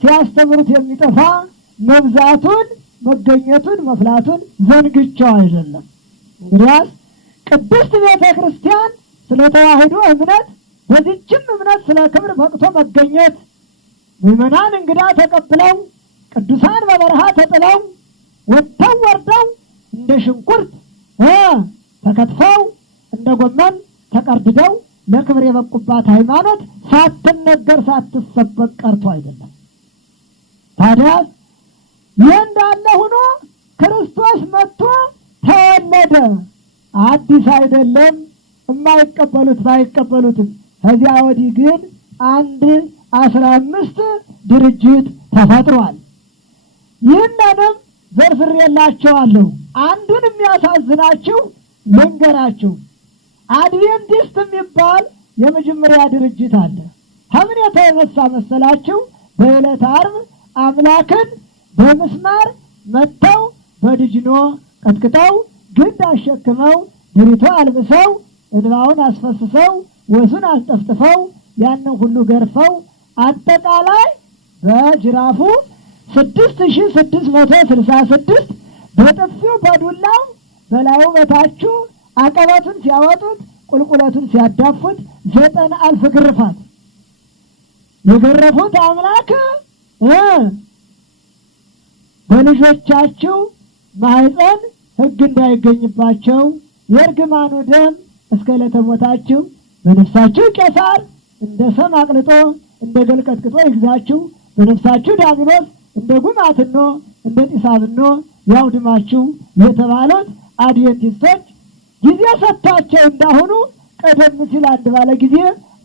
ሲያስተምሩት የሚጠፋ መብዛቱን መገኘቱን መፍላቱን ዘንግቻው አይደለም። እንግዲያስ ቅድስት ቤተ ክርስቲያን ስለ ተዋሕዶ እምነት በዚህችም እምነት ስለ ክብር በቅቶ መገኘት ምእመናን እንግዳ ተቀብለው ቅዱሳን በበረሃ ተጥለው ወጥተው ወርደው እንደ ሽንኩርት ተከትፈው እንደ ጎመን ተቀርድደው ለክብር የበቁባት ሃይማኖት ሳትነገር ሳትሰበክ ቀርቶ አይደለም። ታዲያ ይህ እንዳለ ሆኖ ክርስቶስ መጥቶ ተወለደ። አዲስ አይደለም። የማይቀበሉት ባይቀበሉትም ከዚያ ወዲህ ግን 15 ድርጅት ተፈጥሯል። ይህንንም ዘርዝሬላችኋለሁ። አንዱን የሚያሳዝናችሁ ልንገራችሁ። አድቬንቲስት የሚባል የመጀመሪያ ድርጅት አለ። ከምን የተነሳ መሰላችሁ? በዕለተ ዓርብ አምላክን በምስማር መተው በድጅኖ ቀጥቅጠው ግንድ አሸክመው ድሪቶ አልብሰው እንባውን አስፈስሰው ወዙን አስጠፍጥፈው ያንን ሁሉ ገርፈው አጠቃላይ በጅራፉ 6666 በጥፊው በዱላው በላዩ በታቹ አቀበቱን ሲያወጡት ቁልቁለቱን ሲያዳፉት 90,000 ግርፋት የገረፉት አምላክ በልጆቻችሁ ማህፀን ሕግ እንዳይገኝባቸው የእርግማኑ ደም እስከ ዕለተ ሞታችሁ በነፍሳችሁ ቄሳር እንደ ሰም አቅልጦ እንደ ገል ቀጥቅጦ ይግዛችሁ፣ በነፍሳችሁ ዲያብሎስ እንደ ጉማትኖ እንደ ጢሳብኖ ያውድማችሁ የተባሉት አድቬንቲስቶች ጊዜ ሰጥቷቸው እንዳሁኑ ቀደም ሲል አንድ ባለ ጊዜ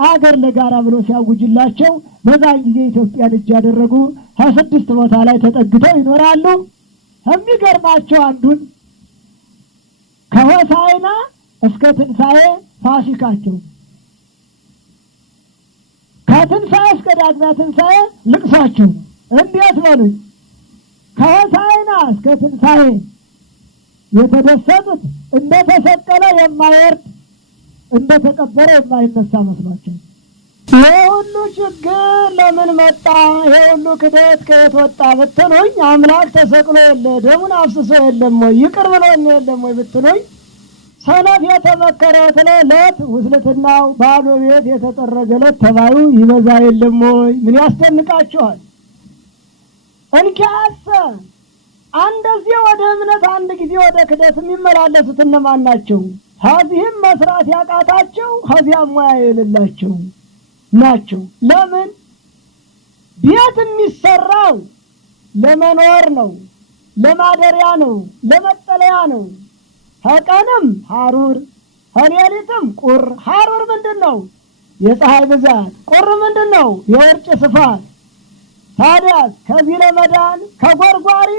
አገር ለጋራ ብሎ ሲያውጅላቸው በዛን ጊዜ ኢትዮጵያን እጅ ያደረጉ 26 ቦታ ላይ ተጠግተው ይኖራሉ። የሚገርማቸው አንዱን ከሆሳዕና እስከ ትንሣኤ ፋሲካቸው፣ ከትንሣኤ እስከ ዳግማ ትንሣኤ ልቅሷቸው። እንዴት በሉኝ? ከሆሳዕና እስከ ትንሣኤ የተደሰቱት እንደተሰቀለ የማይወርድ እንደተቀበረ የማይነሳ መስሏቸው። የሁሉ ችግር ለምን መጣ? የሁሉ ክደት ከየት ወጣ ብትሉኝ፣ አምላክ ተሰቅሎ የለ ደሙን አፍስሶ የለም ወይ ይቅር ብሎን የለም ወይ ብትሉኝ፣ ሰነፍ የተመከረ ዕለት ውስልትናው ባዶ ቤት የተጠረገለት ተባዩ ይበዛ የለም ወይ? ምን ያስደንቃቸዋል? እንኪያስ አንደዚህ ወደ እምነት አንድ ጊዜ ወደ ክደት የሚመላለሱት እነማን ናቸው? ከዚህም መስራት ያቃታቸው ከዚያም ሙያ የሌላቸው ናቸው። ለምን? ቤት የሚሰራው ለመኖር ነው፣ ለማደሪያ ነው፣ ለመጠለያ ነው። ከቀንም ሐሩር ከሌሊትም ቁር። ሐሩር ምንድን ነው? የፀሐይ ብዛት። ቁር ምንድን ነው? የውርጭ ስፋት። ታዲያስ ከዚህ ለመዳን ከጎርጓሪ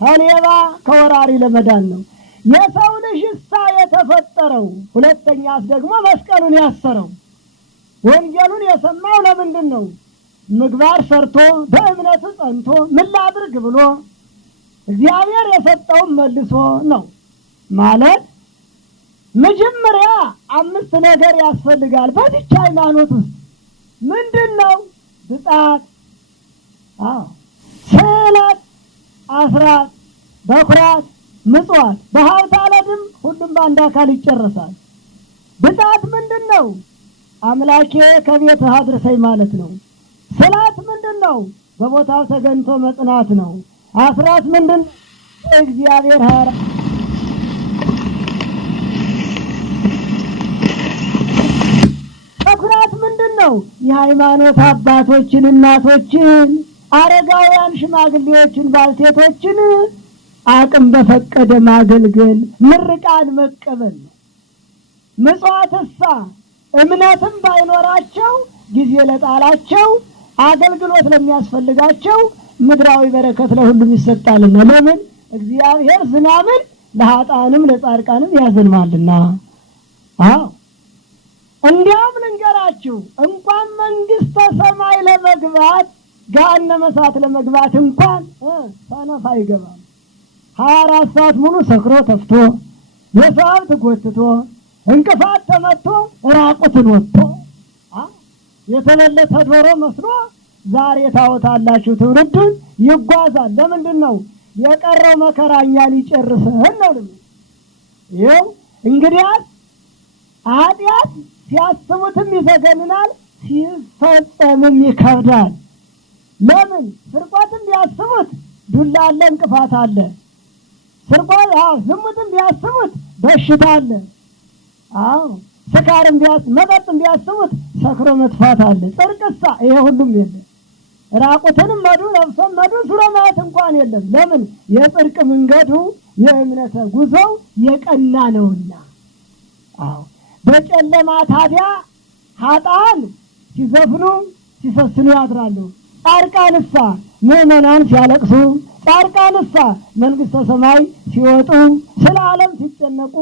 ከሌባ ከወራሪ ለመዳን ነው የሰው ልጅ እሳ የተፈጠረው። ሁለተኛስ ደግሞ መስቀሉን ያሰረው ወንጌሉን የሰማው ለምንድን ነው? ምግባር ሰርቶ በእምነቱ ጸንቶ ምን ላድርግ ብሎ እግዚአብሔር የሰጠውን መልሶ ነው ማለት። መጀመሪያ 5 ነገር ያስፈልጋል በዚች ሃይማኖት ውስጥ። ምንድን ነው? ብጻት፣ ስዕለት፣ አስራት፣ በኩራት፣ ምጽዋት። በሀብት አለድም ሁሉም በአንድ አካል ይጨረሳል። ብጻት ምንድን ነው? አምላኬ ከቤትህ አድርሰኝ ማለት ነው። ስዕለት ምንድን ነው? በቦታው ተገኝቶ መጽናት ነው። አስራት ምንድን ነው? እግዚአብሔር ሀራ በኩራት ምንድን ነው? የሃይማኖት አባቶችን፣ እናቶችን፣ አረጋውያን፣ ሽማግሌዎችን፣ ባልቴቶችን አቅም በፈቀደ ማገልገል፣ ምርቃን መቀበል ነው። ምጽዋትሳ እምነትም ባይኖራቸው ጊዜ ለጣላቸው አገልግሎት ለሚያስፈልጋቸው ምድራዊ በረከት ለሁሉም ይሰጣልና። ለምን? እግዚአብሔር ዝናብን ለኃጥአንም ለጻድቃንም ያዘንባልና። እንዲያውም ልንገራችሁ፣ እንኳን መንግስተ ሰማይ ለመግባት ገሃነመ እሳት ለመግባት እንኳን ሰነፍ አይገባም። 24 ሰዓት ሙሉ ሰክሮ ተፍቶ የሰው ሀብት ጎትቶ እንቅፋት ተመቶ ራቁትን ወጥቶ የተመለሰ ዶሮ መስሎ ዛሬ ታወታላችሁ ትውልዱን ይጓዛል። ለምንድን ነው? የቀረው መከራኛን ይጨርሰን ነው። ይኸው እንግዲያስ ኃጢአት ሲያስቡትም ይዘገንናል፣ ሲፈጸምም ይከብዳል። ለምን? ስርቆትም ቢያስቡት ዱላ አለ፣ እንቅፋት አለ። ስርቆት ዝሙትም ቢያስቡት በሽታ አለ። ስካርም መጠጥም ቢያስቡት ሰክሮ መጥፋት አለ። ጽድቅሳ ይሄ ሁሉም የለም። ራቁትንም መዱ ለብሶም መዱ ዙሮ ማየት እንኳን የለም። ለምን? የጽድቅ መንገዱ የእምነተ ጉዞው የቀና ነውና። በጨለማ ታዲያ ኃጥአን ሲዘፍኑ ሲሰስኑ ያድራሉ። ጻድቃንሳ ምእመናን ሲያለቅሱ፣ ጻድቃንሳ መንግሥተ ሰማይ ሲወጡ፣ ስለ ዓለም ሲጨነቁ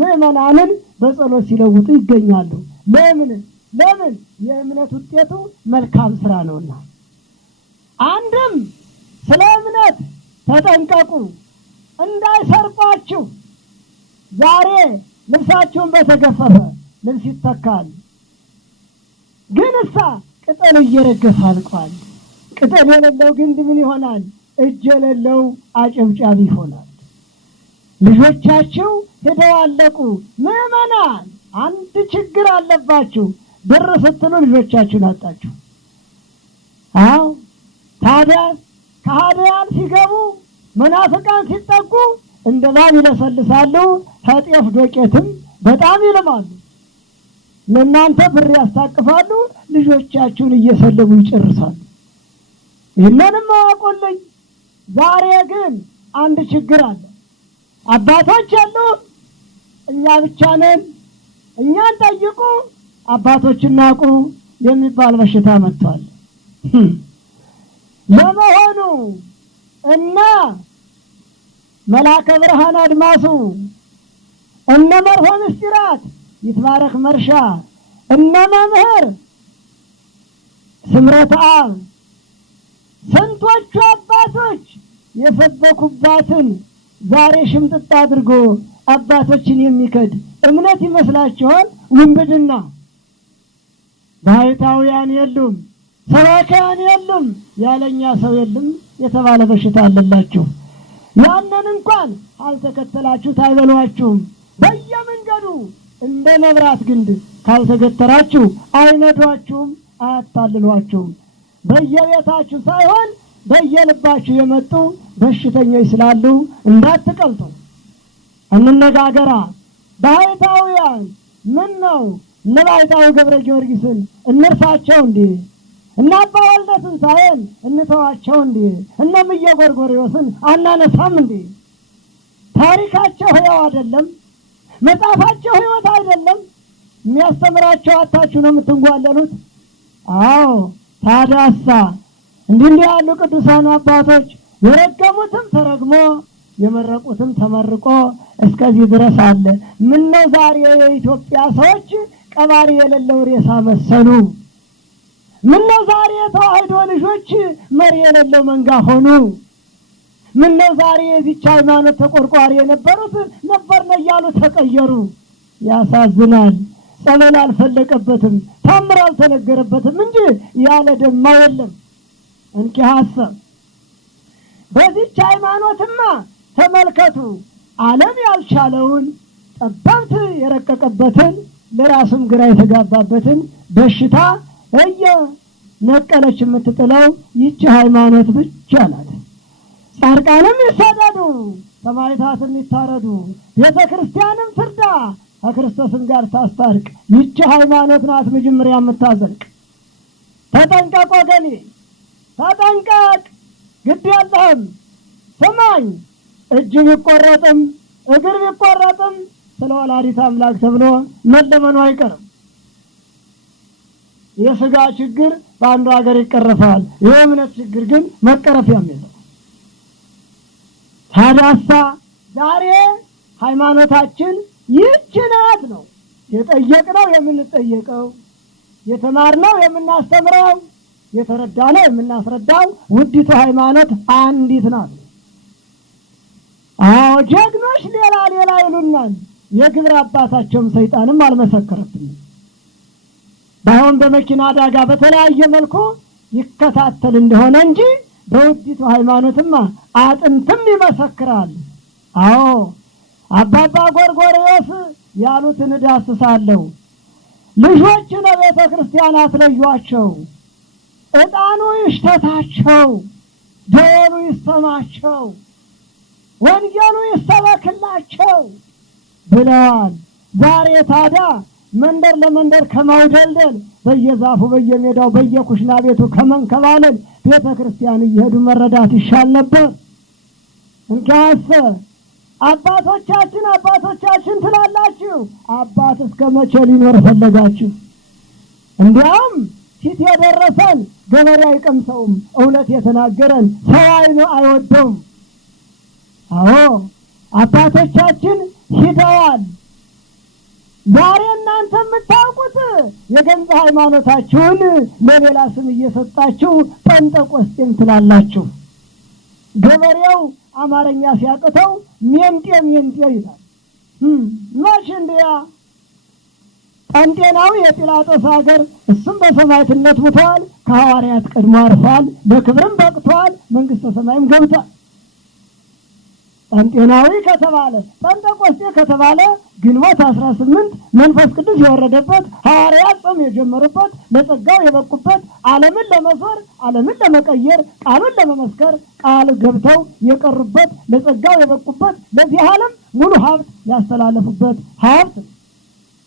ምእመናንን በጸሎት ሲለውጡ ይገኛሉ። ለምን? የእምነት ውጤቱ መልካም ስራ ነውና። አንድም ስለ እምነት ተጠንቀቁ እንዳይሰርቋችሁ። ዛሬ ልብሳችሁን በተገፈፈ ልብስ ይተካል፣ ግን ቅጠሉ እየረገፈ አልቋል። ቅጠል የሌለው ግንድ ምን ይሆናል? እጅ የሌለው አጨብጫቢ ይሆናል። ልጆቻችሁ ሄደው አለቁ። ምእመናን አንድ ችግር አለባችሁ። ብር ስትሉ ልጆቻችሁን አጣችሁ። ታዲያ ከሃዲያን ሲገቡ መናፍቃን ሲጠጉ እንደ እባብ ይለሰልሳሉ፣ ከጤፍ ዶቄትም በጣም ይልማሉ። ለእናንተ ብር ያስታቅፋሉ፣ ልጆቻችሁን እየሰለቡ ይጨርሳሉ። ይህንንም አወቁልኝ። ዛሬ ግን አንድ ችግር አለ። አባቶች አሉ፣ እኛ ብቻ ነን፣ እኛን ጠይቁ አባቶችን ናቁ የሚባል በሽታ መጥቷል። ለመሆኑ እና መልአከ ብርሃን አድማሱ እነ መርሆ ምስጢራት ይትባረክ መርሻ እነ መምህር ስምረት አብ ስንቶቹ አባቶች የሰበኩባትን ዛሬ ሽምጥጥ አድርጎ አባቶችን የሚከድ እምነት ይመስላችኋል? ውንብድና። ባሕታውያን የሉም፣ ሰባክያን የሉም፣ ያለኛ ሰው የለም የተባለ በሽታ አለላችሁ። ያንን እንኳን አልተከተላችሁት አይበሏችሁም። በየመንገዱ እንደ መብራት ግንድ ካልተገተራችሁ አይነዷችሁም፣ አያታልሏችሁም። በየቤታችሁ ሳይሆን በየልባችሁ የመጡ በሽተኞች ስላሉ እንዳትቀልጡ። እንነጋገራ። ባሕታውያን ምን ነው? እነ ባሕታዊ ገብረ ጊዮርጊስን እንርሳቸው እንዴ? እነ አባ ወልደ ትንሣኤን እንተዋቸው እንዴ? እነ እምዬ ጎርጎርዮስን አናነሳም እንዴ? ታሪካቸው ሕያው አይደለም? መጽሐፋቸው ሕይወት አይደለም? የሚያስተምራቸው አታችሁ ነው የምትንጓለሉት? አዎ ታዲያሳ እንዲህ ያሉ ቅዱሳን አባቶች የረገሙትም ተረግሞ የመረቁትም ተመርቆ እስከዚህ ድረስ አለ። ምን ነው ዛሬ የኢትዮጵያ ሰዎች ቀባሪ የሌለው ሬሳ መሰሉ? ምን ነው ዛሬ የተዋህዶ ልጆች መሪ የሌለው መንጋ ሆኑ? ምን ነው ዛሬ የዚች ሃይማኖት ተቆርቋሪ የነበሩት ነበርነ እያሉ ተቀየሩ? ያሳዝናል። ጸበል አልፈለቀበትም፣ ታምር አልተነገረበትም እንጂ ያለ ደማ የለም። እንኪ ሐሳብ በዚች ሃይማኖትማ ተመልከቱ። ዓለም ያልቻለውን ጠበብት የረቀቀበትን ለራሱም ግራ የተጋባበትን በሽታ እየነቀለች የምትጥለው ይህች ሃይማኖት ብቻ ናት። ጻድቃንም ይሰደዱ፣ ሰማዕታትም ይታረዱ፣ ቤተ ክርስቲያንም ትርዳ፣ ከክርስቶስም ጋር ታስታርቅ። ይህች ሃይማኖት ናት መጀመሪያ የምታዘልቅ። ተጠንቀቅ ወገኔ፣ ተጠንቀቅ። ግድ የለህም። ስማኝ፣ እጅ ቢቆረጥም እግር ቢቆረጥም ስለ ወላዲተ አምላክ ተብሎ መለመኑ አይቀርም። የሥጋ ችግር በአንዱ ሀገር ይቀረፋል፣ የእምነት ችግር ግን መቀረፊያም የለው። ታዲያሳ ዛሬ ሃይማኖታችን ይህች ናት ነው የጠየቅነው፣ የምንጠየቀው፣ የተማርነው የምናስተምረው፣ የተረዳነው የምናስረዳው ውዲቱ ሃይማኖት አንዲት ናት። አዎ ጀግኖች ሌላ ሌላ ይሉናል። የግብር አባታቸውም ሰይጣንም አልመሰከረብንም። ባይሆን በመኪና አደጋ በተለያየ መልኩ ይከታተል እንደሆነ እንጂ በውዲቱ ሃይማኖትማ አጥንትም ይመሰክራል። አዎ አባባ ጎርጎርዮስ ያሉትን እዳስሳለሁ። ልጆች ለቤተ ክርስቲያን አትለዩአቸው፣ ዕጣኑ ይሽተታቸው፣ ደወሉ ይሰማቸው፣ ወንጌሉ ይሰበክላቸው ብለዋል። ዛሬ ታዲያ መንደር ለመንደር ከማውደልደል በየዛፉ በየሜዳው በየኩሽና ቤቱ ከመንከባለል ቤተ ክርስቲያን እየሄዱ መረዳት ይሻል ነበር። እንካሰ አባቶቻችን ትላላችሁ። አባት እስከ መቼ ሊኖር ፈለጋችሁ? እንዲያውም ፊት የደረሰን ገበሬ አይቀምሰውም። እውነት የተናገረን ሰው አይወደውም። አዎ አባቶቻችን ሂደዋል። ዛሬ እናንተ የምታውቁት የገንዘብ ሃይማኖታችሁን ለሌላ ስም እየሰጣችሁ ጴንጤቆስጤም ትላላችሁ። ገበሬው አማርኛ ሲያቅተው ሜንጤ ይላል። ማሽንዲያ ጴንጤናዊ የጲላጦስ ሀገር እሱም በሰማዕትነት ሙቷል። ከሐዋርያት ቀድሞ አርፏል። ለክብርም በቅቷል። መንግሥተ ሰማይም ገብቷል። ጴንጤናዊ ከተባለ ጴንጤቆስጤ ከተባለ ግንቦት 18 መንፈስ ቅዱስ የወረደበት ሐዋርያት ጾም የጀመሩበት ለጸጋው የበቁበት ዓለምን ለመዞር ዓለምን ለመቀየር ቃሉን ለመመስከር ቃል ገብተው የቀሩበት ለጸጋው የበቁበት ለዚህ ዓለም ሙሉ ሀብት ያስተላለፉበት ሀብት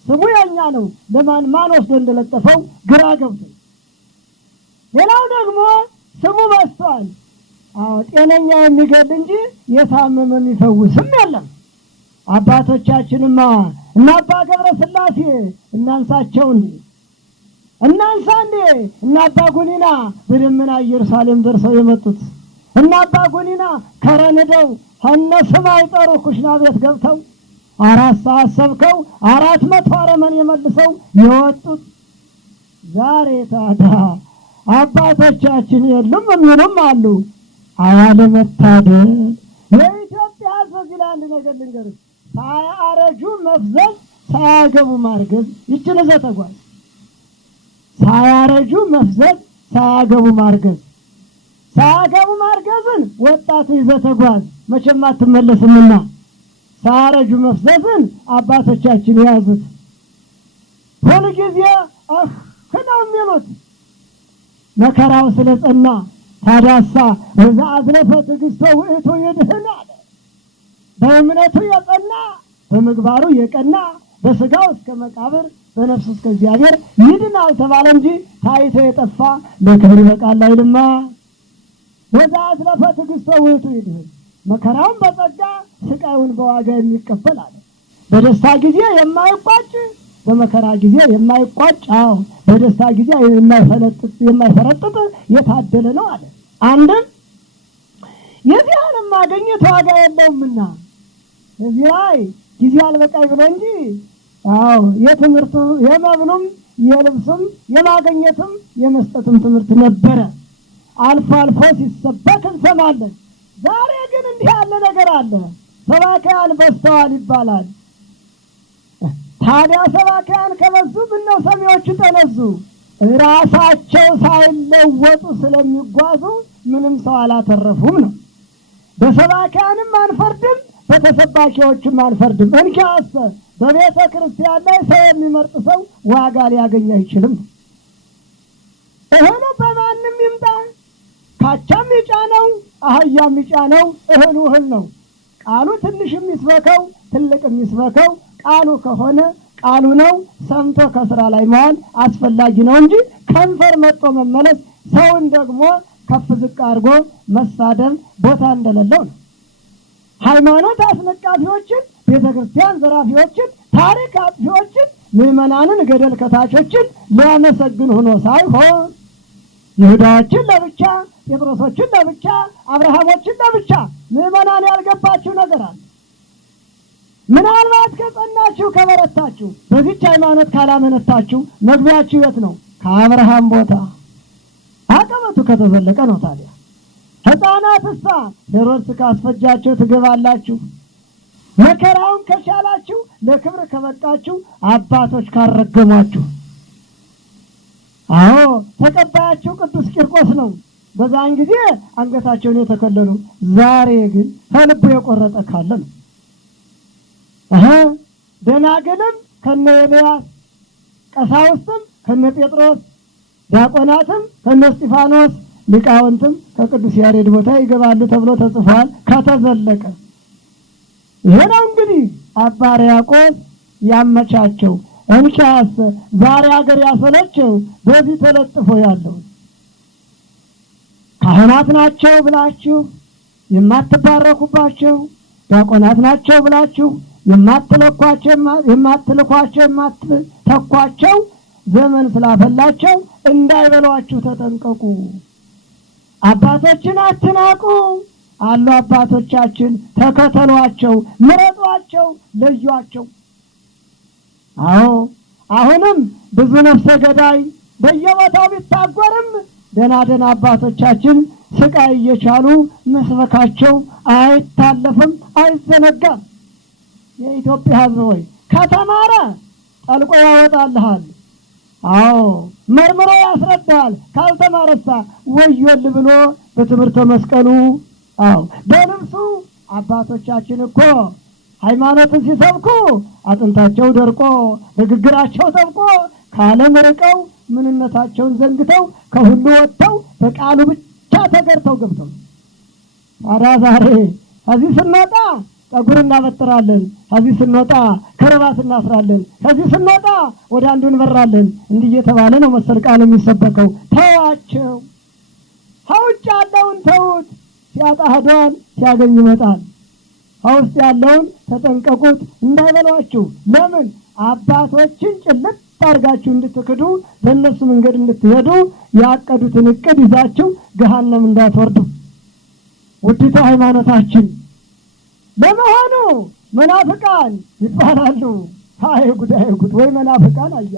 ስሙ የኛ ነው። ማን ወስዶ እንደለጠፈው ግራ ገብቶ ሌላው ደግሞ ስሙ በስቷል። ጤነኛ የሚገል እንጂ የታመመ የሚፈውስም የለም። አባቶቻችንማ እና አባ ገብረ ሥላሴ እናንሳቸው እንዴ እናንሳ እንዴ እና አባ ጉኒና በደመና ኢየሩሳሌም ደርሰው የመጡት እና አባ ጉኒና ከረንደው እነሱም አይጠሩ ኩሽና ቤት ገብተው 4 ሰዓት ሰብከው 400 አረመን የመልሰው የወጡት ዛሬ ታዲያ አባቶቻችን የሉም የሚሉም አሉ። አለመታደል የኢትዮጵያ ሕዝብ ይላል ነገር ልንገርህ፣ ሳያረጁ መፍዘዝ ሳያገቡ ማርገዝ ይችል ዘተጓዝ ሳያረጁ መፍዘዝ ሳያገቡ ማርገዝን ወጣት ይዘተጓዝ መቼም አትመለስምና ሳያረጁ መፍዘዝን አባቶቻችን ያዙት። ሁሉ ጊዜ ነው የሚሉት መከራው ስለጸና ታዳሳ በዛ አዝለፈ ትዕግስቶ ውእቱ ይድህን አለ። በእምነቱ የጸና በምግባሩ የቀና በስጋው እስከ መቃብር በነፍሱ እስከ እግዚአብሔር ይድናል ተባለ እንጂ ታይቶ የጠፋ ለክብር ይበቃል አይልማ። በዛ አዝለፈ ትዕግስቶ ውእቱ ይድህን መከራውን በጸጋ ስቃዩን በዋጋ የሚቀበል አለ። በደስታ ጊዜ የማይቋጭ በመከራ ጊዜ የማይቋጭ በደስታ ጊዜ የማይፈረጥጥ የታደለ ነው አለ። አንድም የዚህ ዓለም ማግኘት ዋጋ የለውምና እዚህ ላይ ጊዜ አልበቃኝ ብሎ እንጂ የትምህርቱ የመብሉም የልብሱም የማግኘቱም የመስጠቱም ትምህርት ነበረ። አልፎ አልፎ ሲሰበክ እንሰማለን። ዛሬ ግን እንዲህ ያለ ነገር አለ። ሰባክያን በዝተዋል ይባላል። ታዲያ ሰባክያን ከበዙ ምነው ሰሚዎቹ ተነዙ? ራሳቸው ሳይለወጡ ስለሚጓዙ ምንም ሰው አላተረፉም ነው። በሰባክያንም አንፈርድም፣ በተሰባኪዎችም አንፈርድም። እንኪያስ በቤተ ክርስቲያን ላይ ሰው የሚመርጥ ሰው ዋጋ ሊያገኝ አይችልም። እህሉ በማንም ይምጣ፣ ካቻም ይጫነው አህያም ይጫነው እህሉ እህል ነው። ቃሉ ትንሽ የሚስበከው ትልቅ የሚስበከው ቃሉ ከሆነ ቃሉ ነው። ሰምቶ ከስራ ላይ መዋል አስፈላጊ ነው እንጂ ከንፈር መጥቶ መመለስ ሰውን ደግሞ ከፍ ዝቅ አድርጎ መሳደብ ቦታ እንደሌለው ነው። ሃይማኖት አስነቃፊዎችን፣ ቤተክርስቲያን ዘራፊዎችን፣ ታሪክ አጥፊዎችን፣ ምዕመናንን ገደል ከታቾችን ሊያመሰግን ሆኖ ሳይሆን ይሁዳዎችን ለብቻ፣ ጴጥሮሶችን ለብቻ፣ አብርሃሞችን ለብቻ ምዕመናን ያልገባችሁ ነገር አለ። ምናልባት ከጸናችሁ ከበረታችሁ በዚች ሃይማኖት ካላመነታችሁ መግቢያችሁ የት ነው? ከአብርሃም ቦታ አቀበቱ ከተዘለቀ ነው። ታዲያ ሕፃናትሳ ሄሮድስ ካስፈጃችሁ ትገባላችሁ። መከራውን ከቻላችሁ ለክብር ከበቃችሁ አባቶች ካረገሟችሁ ተቀባያችሁ ቅዱስ ቂርቆስ ነው። በዛን ጊዜ አንገታቸውን የተከለሉ፣ ዛሬ ግን ከልቡ የቆረጠ ካለ ነው። ደናግልም ከነ ኤልያስ፣ ቀሳውስትም ከነ ጴጥሮስ፣ ዲያቆናትም ከነ እስጢፋኖስ፣ ሊቃውንትም ከቅዱስ ያሬድ ቦታ ይገባሉ ተብሎ ተጽፏል። ከተዘለቀ ይሄ ነው እንግዲህ አባ ሕርያቆስ ያመቻቸው። እንኪያስ ዛሬ ሀገር ያሰለቸው በዚህ ተለጥፎ ያለው ካህናት ናቸው ብላችሁ የማትባረኩባቸው፣ ዲያቆናት ናቸው ብላችሁ የማትልኳቸው የማትተኳቸው ዘመን ስላፈላቸው እንዳይበሏችሁ ተጠንቀቁ። አባቶችን አትናቁ አሉ አባቶቻችን። ተከተሏቸው፣ ምረጧቸው፣ ለዩአቸው። አዎ አሁንም ብዙ ነፍሰ ገዳይ በየቦታው ቢታጎርም ደና አባቶቻችን ስቃይ እየቻሉ መስበካቸው አይታለፍም፣ አይዘነጋም። የኢትዮጵያ ሕዝብ ሆይ ከተማረ ጠልቆ ያወጣልሃል። አዎ መርምሮ ያስረዳል። ካልተማረሳ ወዮል ብሎ በትምህርተ መስቀሉ በልብሱ አባቶቻችን እኮ ሃይማኖትን ሲሰብኩ አጥንታቸው ደርቆ ንግግራቸው ጠብቆ ከዓለም ርቀው ምንነታቸውን ዘንግተው ከሁሉ ወጥተው በቃሉ ብቻ ተገርተው ገብተው ታዲያ ዛሬ ከዚህ ስንወጣ ጠጉር እናበጥራለን፣ ከዚህ ስንወጣ ከረባት እናስራለን፣ ከዚህ ስንወጣ ወደ አንዱ እንበራለን። እንዲህ እየተባለ ነው መሰል ቃል የሚሰበከው። ተዋቸው። ከውጭ ያለውን ተውት። ሲያጣ ሄዷል፣ ሲያገኝ ይመጣል። ከውስጥ ያለውን ተጠንቀቁት እንዳይበሏችሁ። ለምን? አባቶችን ጭልጥ አድርጋችሁ እንድትክዱ በእነሱ መንገድ እንድትሄዱ ያቀዱትን እቅድ ይዛችሁ ገሃነም እንዳትወርዱ። ውዲቱ ሃይማኖታችን በመሆኑ መናፍቃን ይባላሉ። አይ ጉድ ወይ መናፍቃን! አያ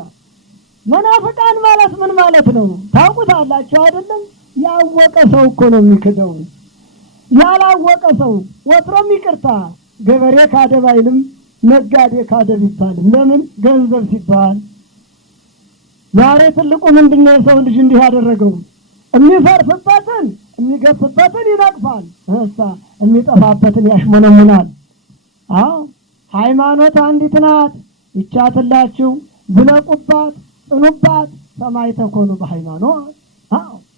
መናፍቃን ማለት ምን ማለት ነው ታውቁታላችሁ አይደለም? ያወቀ ሰው እኮ ነው የሚክደው። ያላወቀ ሰው ወትሮም ይቅርታ ገበሬ ካደብ አይልም፣ ነጋዴ ካደብ ይባልም። ለምን? ገንዘብ ሲባል። ዛሬ ትልቁ ምንድነው የሰው ልጅ እንዲህ ያደረገው? የሚፈርፍበትን የሚገፍበትን ይነቅፋል፣ የሚጠፋበትን ያሽሞነሙናል። ሃይማኖት አንዲት ናት። ይቻትላችሁ፣ ዝለቁባት፣ ጽኑባት። ሰማይ ተኮኑ በሃይማኖት።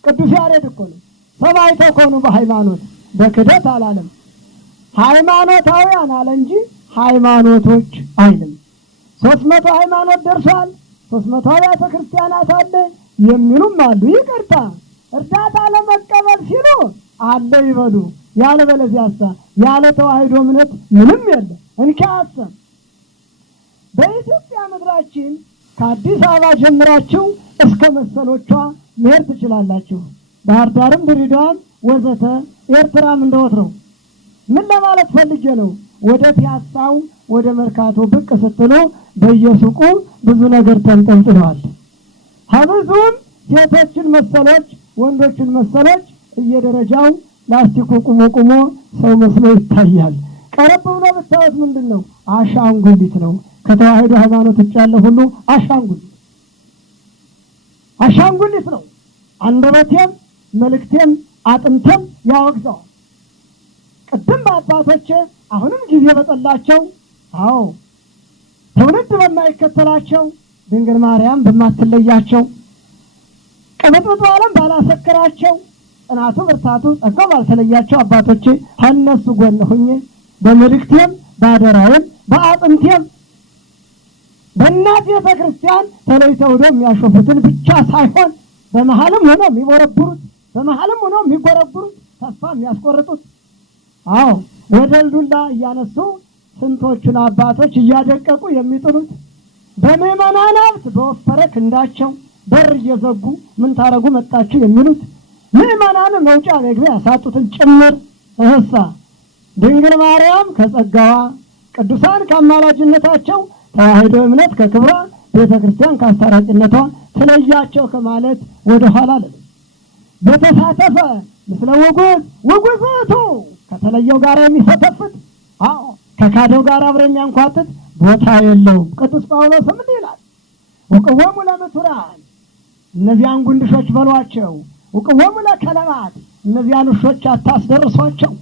ቅዱስ ያሬድ እኮ ነው ሰማይ ተኮኑ በሃይማኖት። በክደት አላለም፣ ሃይማኖታውያን አለ እንጂ ሃይማኖቶች አይልም። 300 ሃይማኖት ደርሷል፣ 300 አብያተ ክርስቲያናት አለ የሚሉም አሉ። ይቅርታ እርዳታ ለመቀበል ሲሉ አለ ይበሉ። ያለ በለዚያሳ ያለ ተዋህዶ እምነት ምንም የለም። እንካሰ በኢትዮጵያ ምድራችን ከአዲስ አበባ ጀምራችሁ እስከ መሰሎቿ መሄድ ትችላላችሁ። ባህር ዳርም፣ ድሬዳዋም ወዘተ፣ ኤርትራም እንደወትረው። ምን ለማለት ፈልጌ ነው? ወደ ፒያሳው ወደ መርካቶ ብቅ ስትሉ በየሱቁ ብዙ ነገር ተንጠልጥለዋል። ሀብዙም ሴቶችን መሰሎች፣ ወንዶችን መሰሎች እየደረጃው ላስቲኩ ቁሞ ሰው መስሎ ይታያል። ቀረብ ብሎ ብታዩት ምንድነው? አሻንጉሊት ነው። ከተዋህዶ ሃይማኖት ውጭ ያለ ሁሉ አሻንጉሊት ነው። አንደበቴም መልእክቴም አጥንቴም ያወግዘዋል። ቅድም በአባቶቼ አሁንም ጊዜ በጠላቸው ትውልድ በማይከተላቸው ድንግል ማርያም በማትለያቸው ቅብጥብጡ ዓለም ባላሰከራቸው ጽናቱ ብርታቱ ጸጋው ባልተለያቸው አባቶቼ ከእነሱ ጎን ሆኜ በመልእክቴም በአደራዬም በአጥንቴም በእናት ቤተ ክርስቲያን ተለይተው የሚያሾፉትን ብቻ ሳይሆን በመሃልም ሆነው የሚቦረብሩት በመሃልም ሆነው የሚጎረብሩት ተስፋ የሚያስቆርጡት ወደልዱላ እያነሱ ስንቶቹን አባቶች እያደቀቁ የሚጥሉት በምዕመናን ሀብት በወፈረ ክንዳቸው በር እየዘጉ ምን ታረጉ መጣችሁ የሚሉት ምዕመናን መውጫ መግቢያ ያሳጡትን ጭምር ድንግል ማርያም ከጸጋዋ ቅዱሳን ከአማላጅነታቸው ተዋህዶ እምነት ከክብሯ ቤተ ክርስቲያን ከአስታራቂነቷ ተለያቸው ከማለት ወደ ኋላ አለ። በተሳተፈ ምስለ ውጉዝቱ ከተለየው ጋር የሚፈተፍት ከካደው ጋር አብሮ የሚያንኳትት ቦታ የለውም። ቅዱስ ጳውሎስ ምን ይላል? ወቅወሙ ለምቱራን እነዚያን ጉንድሾች በሏቸው፣ ወቅወሙ ለከለባት እነዚያን ውሾች አታስደርሷቸው፣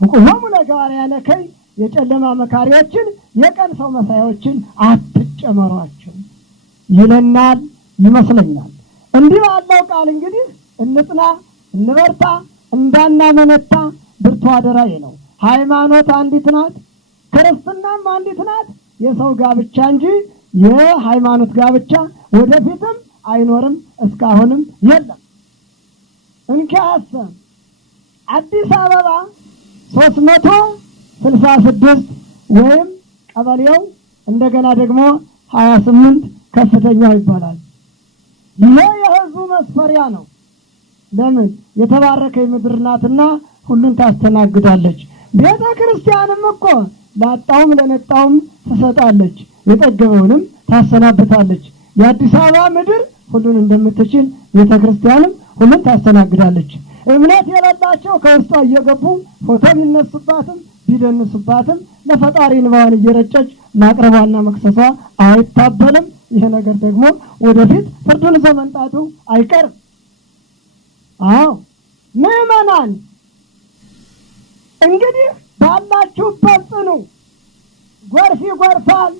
ወቅወሙ ለገባርያነ ከይ የጨለማ መካሪዎችን የቀን ሰው መሳዮችን አትጨመሯቸው ይለናል ይመስለኛል። እንዲህ ባለው ቃል እንግዲህ እንጽና፣ እንበርታ፣ እንዳናመነታ ብርቱ አደራዬ ነው። ሃይማኖት አንዲት ናት፣ ክርስትናም አንዲት ናት። የሰው ጋብቻ እንጂ የሃይማኖት ጋብቻ ወደፊትም አይኖርም፣ እስካሁንም የለም። እንኪያስ አዲስ አበባ 366 ወይም ቀበሌው እንደገና ደግሞ 28 ከፍተኛው ይባላል። ይሄ የሕዝቡ መስፈሪያ ነው። ለምን የተባረከ ምድር ናትና ሁሉን ታስተናግዳለች። ቤተ ክርስቲያንም እኮ ላጣውም ለነጣውም ትሰጣለች፣ የጠገበውንም ታሰናብታለች። የአዲስ አበባ ምድር ሁሉን እንደምትችል ቤተ ክርስቲያንም ሁሉን ታስተናግዳለች። እምነት የሌላቸው ከውስጧ እየገቡ ፎቶ ቢነሱባትም ቢደንሱባትም ለፈጣሪ እንባዋን እየረጨች ማቅረቧና መክሰሷ አይታበልም። ይሄ ነገር ደግሞ ወደፊት ፍርዱን ይዞ መምጣቱ አይቀርም። አዎ ምዕመናን እንግዲህ ባላችሁበት ጽኑ። ጎርፍ ይጎርፋል።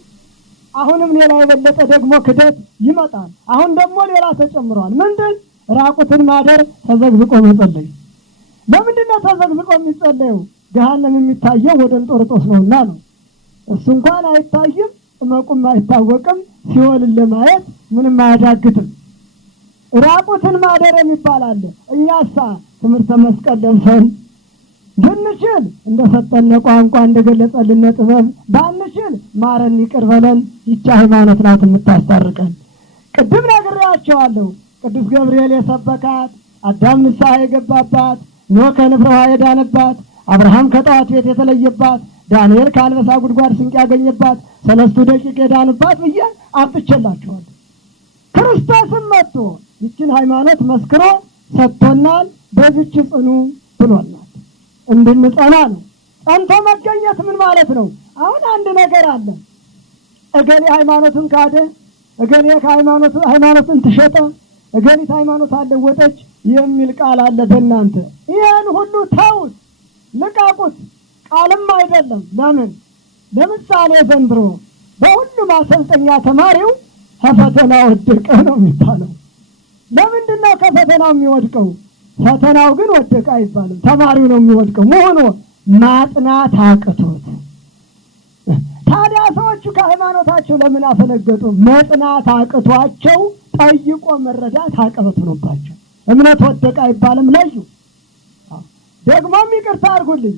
አሁንም ሌላ የበለጠ ደግሞ ክደት ይመጣል። አሁን ደግሞ ሌላ ተጨምሯል። ምንድን? ራቁትን ማደር፣ ተዘግዝቆ መጸለይ። ለምንድን ነው ተዘግዝቆ የሚጸለየው? ገሃነም የሚታየው ወደ እንጦርጦስ ነውና ነው። እሱ እንኳን አይታይም፣ እመቁም አይታወቅም። ሲኦልን ለማየት ምንም አያዳግትም። ራቁትን ማደር የሚባል አለ። እኛሳ ትምህርተ መስቀል ለብሰን ብንችል እንደሰጠነ ቋንቋ እንደገለጸልን ጥበብ፣ ባንችል ማረን ይቅር በለን። ይህች ሃይማኖት ናት የምታስታርቀን። ቅድም ነግሬያቸዋለሁ። ቅዱስ ገብርኤል የሰበካት፣ አዳም ንስሐ የገባባት፣ ኖህ ከንፍረ ውሃ የዳነባት፣ አብርሃም ከጣዖት ቤት የተለየባት፣ ዳንኤል ከአንበሳ ጉድጓድ ስንቅ ያገኘባት፣ 3 ደቂቅ የዳኑባት ብዬ አብጥቼላችኋለሁ። ክርስቶስም መጥቶ ይችን ሃይማኖት መስክሮ ሰጥቶናል። በዚች ጽኑ ብሎናል። እንድንጸና ነው። ጸንቶ መገኘት ምን ማለት ነው? አሁን አንድ ነገር አለ። እገሌ ሃይማኖትን ካደ፣ እገሌ ሃይማኖትን ትሸጠ፣ እገሊት ሃይማኖት አለወጠች የሚል ቃል አለ በእናንተ። ይህን ሁሉ ተውት፣ ልቀቁት። ቃልም አይደለም። ለምን? ለምሳሌ ዘንድሮ በሁሉ ማሰልጠኛ ተማሪው ከፈተና ወደቀ ነው የሚባለው። ለምንድን ነው ከፈተናው የሚወድቀው? ፈተናው ግን ወደቀ አይባልም፣ ተማሪው ነው የሚወድቀው። መሆኑ ማጥናት አቅቶት። ታዲያ ሰዎቹ ከሃይማኖታቸው ለምን አፈነገጡ? መጥናት አቅቷቸው፣ ጠይቆ መረዳት አቅበት ሆኖባቸው። እምነት ወደቀ አይባልም። ለዩ። ደግሞም ይቅርታ አድርጉልኝ፣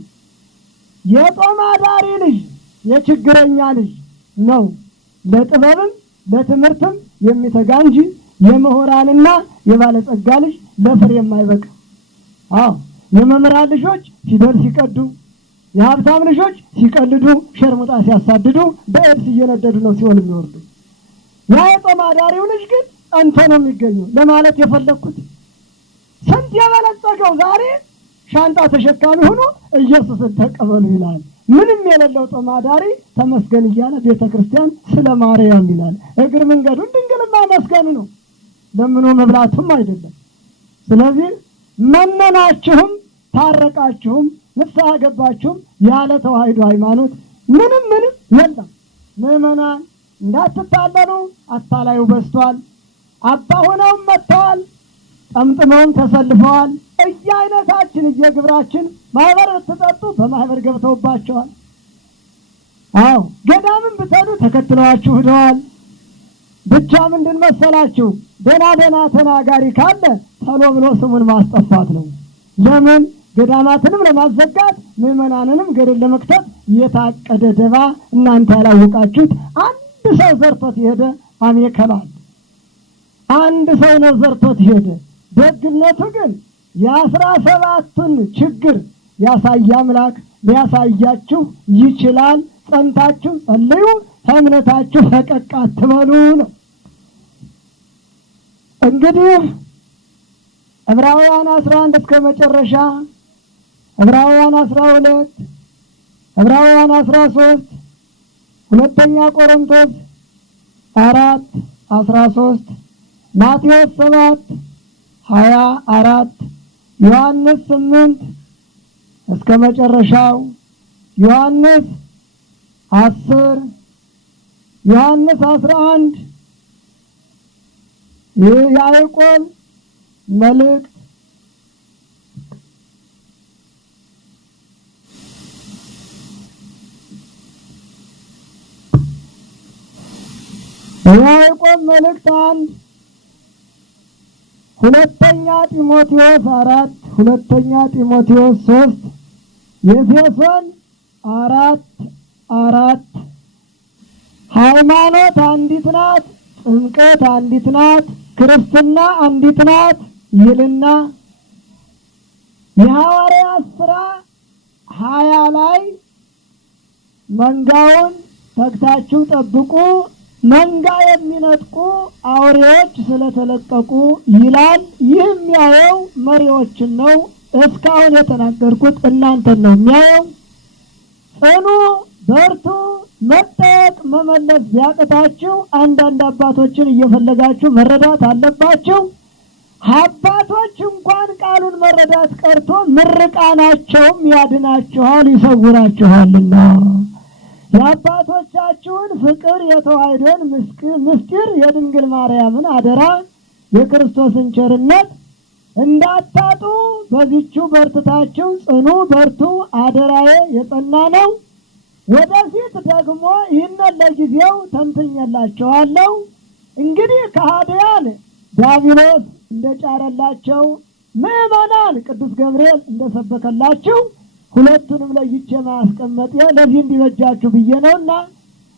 የጦም አዳሪ ልጅ የችግረኛ ልጅ ነው ለጥበብም ለትምህርትም የሚተጋ እንጂ የምሁራንና የባለጸጋ ልጅ ለፍሬ የማይበቃ። አዎ የመምህራን ልጆች ፊደል ሲቀዱ፣ የሀብታም ልጆች ሲቀልዱ፣ ሸርሙጣ ሲያሳድዱ፣ በኤድስ እየነደዱ ነው ሲሆን የሚወርዱ። ያ የጦም አዳሪው ልጅ ግን ጸንቶ ነው የሚገኘው። ለማለት የፈለግኩት ስንት የበለጸገው ዛሬ ሻንጣ ተሸካሚ ሆኖ ኢየሱስን ተቀበሉ ይላል። ምንም የሌለው ጦም አዳሪ ተመስገን እያለ ቤተ ክርስቲያን ስለ ማርያም ይላል። እግር መንገዱን ድንግልማ መስገኑ ነው፣ ለምኖ መብላቱም አይደለም። ስለዚህ መነናችሁም ታረቃችሁም ንስሐ ገባችሁም ያለ ተዋሕዶ ሃይማኖት ምንም የለም። ምዕመናን እንዳትታለሉ፣ አታላዩ በዝቷል። አባ ሆነውም መጥተዋል፣ ጠምጥመውም ተሰልፈዋል። እየአይነታችን እየግብራችን ማህበር ብትጠጡ በማህበር ገብተውባቸዋል። አዎ ገዳምን ብትሄዱ ተከትለዋችሁ ሂደዋል። ብቻ ምንድን መሰላችሁ? ደህና ተናጋሪ ካለ ቶሎ ብሎ ስሙን ማስጠፋት ነው። ለምን? ገዳማትንም ለማዘጋት ምዕመናንንም ገደል ለመክተት የታቀደ ደባ እናንተ ያላወቃችሁት። አንድ ሰው ዘርቶት ሄደ አሜከላል። አንድ ሰው ነው ዘርቶት ሄደ። ደግነቱ ግን የ17ቱን ችግር ያሳየ አምላክ ሊያሳያችሁ ይችላል። ጸንታችሁ ጸልዩ፣ ከእምነታችሁ ፈቀቅ አትበሉ ነው። እንግዲህ ዕብራውያን 11 እስከ መጨረሻ፣ ዕብራውያን 12፣ ዕብራውያን 13፣ ሁለተኛ ቆሮንቶስ 4:13፣ ማቴዎስ 7:24፣ ዮሐንስ 8 እስከ መጨረሻው፣ ዮሐንስ 10፣ ዮሐንስ 11 የያዕቆብ መልእክት የያዕቆብ መልእክት 1፣ ሁለተኛ ጢሞቴዎስ 4፣ ሁለተኛ ጢሞቴዎስ 3፣ የኤፌሶን 4:4 ሃይማኖት አንዲት ናት፣ ጥምቀት አንዲት ናት፣ ክርስትና አንዲት ናት ይልና የሐዋርያት ሥራ 20 ላይ መንጋውን ተግታችሁ ጠብቁ መንጋ የሚነጥቁ አውሬዎች ስለተለቀቁ ይላል። ይህም ያየው መሪዎችን ነው። እስካሁን የተናገርኩት እናንተን ነው የሚያየው። ጽኑ፣ በርቱ። መጠቅ መመለስ ቢያቅታችሁ አንዳንድ አባቶችን እየፈለጋችሁ መረዳት አለባችሁ። አባቶች እንኳን ቃሉን መረዳት ቀርቶ ምርቃናቸውም ያድናችኋል ይሰውራችኋልና የአባቶቻችሁን ፍቅር የተዋሕዶን ምስጢር የድንግል ማርያምን አደራ የክርስቶስን ቸርነት እንዳታጡ በዚቹ በርትታችሁ ጽኑ፣ በርቱ። አደራዬ የጸና ነው። ወደፊት ደግሞ ይህንን ለጊዜው ተንትኜላችኋለሁ። እንግዲህ ከሃዲያን ዲያብሎስ እንደጫረላቸው ምዕመናን ቅዱስ ገብርኤል እንደሰበከላችሁ ሁለቱንም ለይቼ ማስቀመጥ ለዚህ እንዲበጃችሁ ብዬ ነውና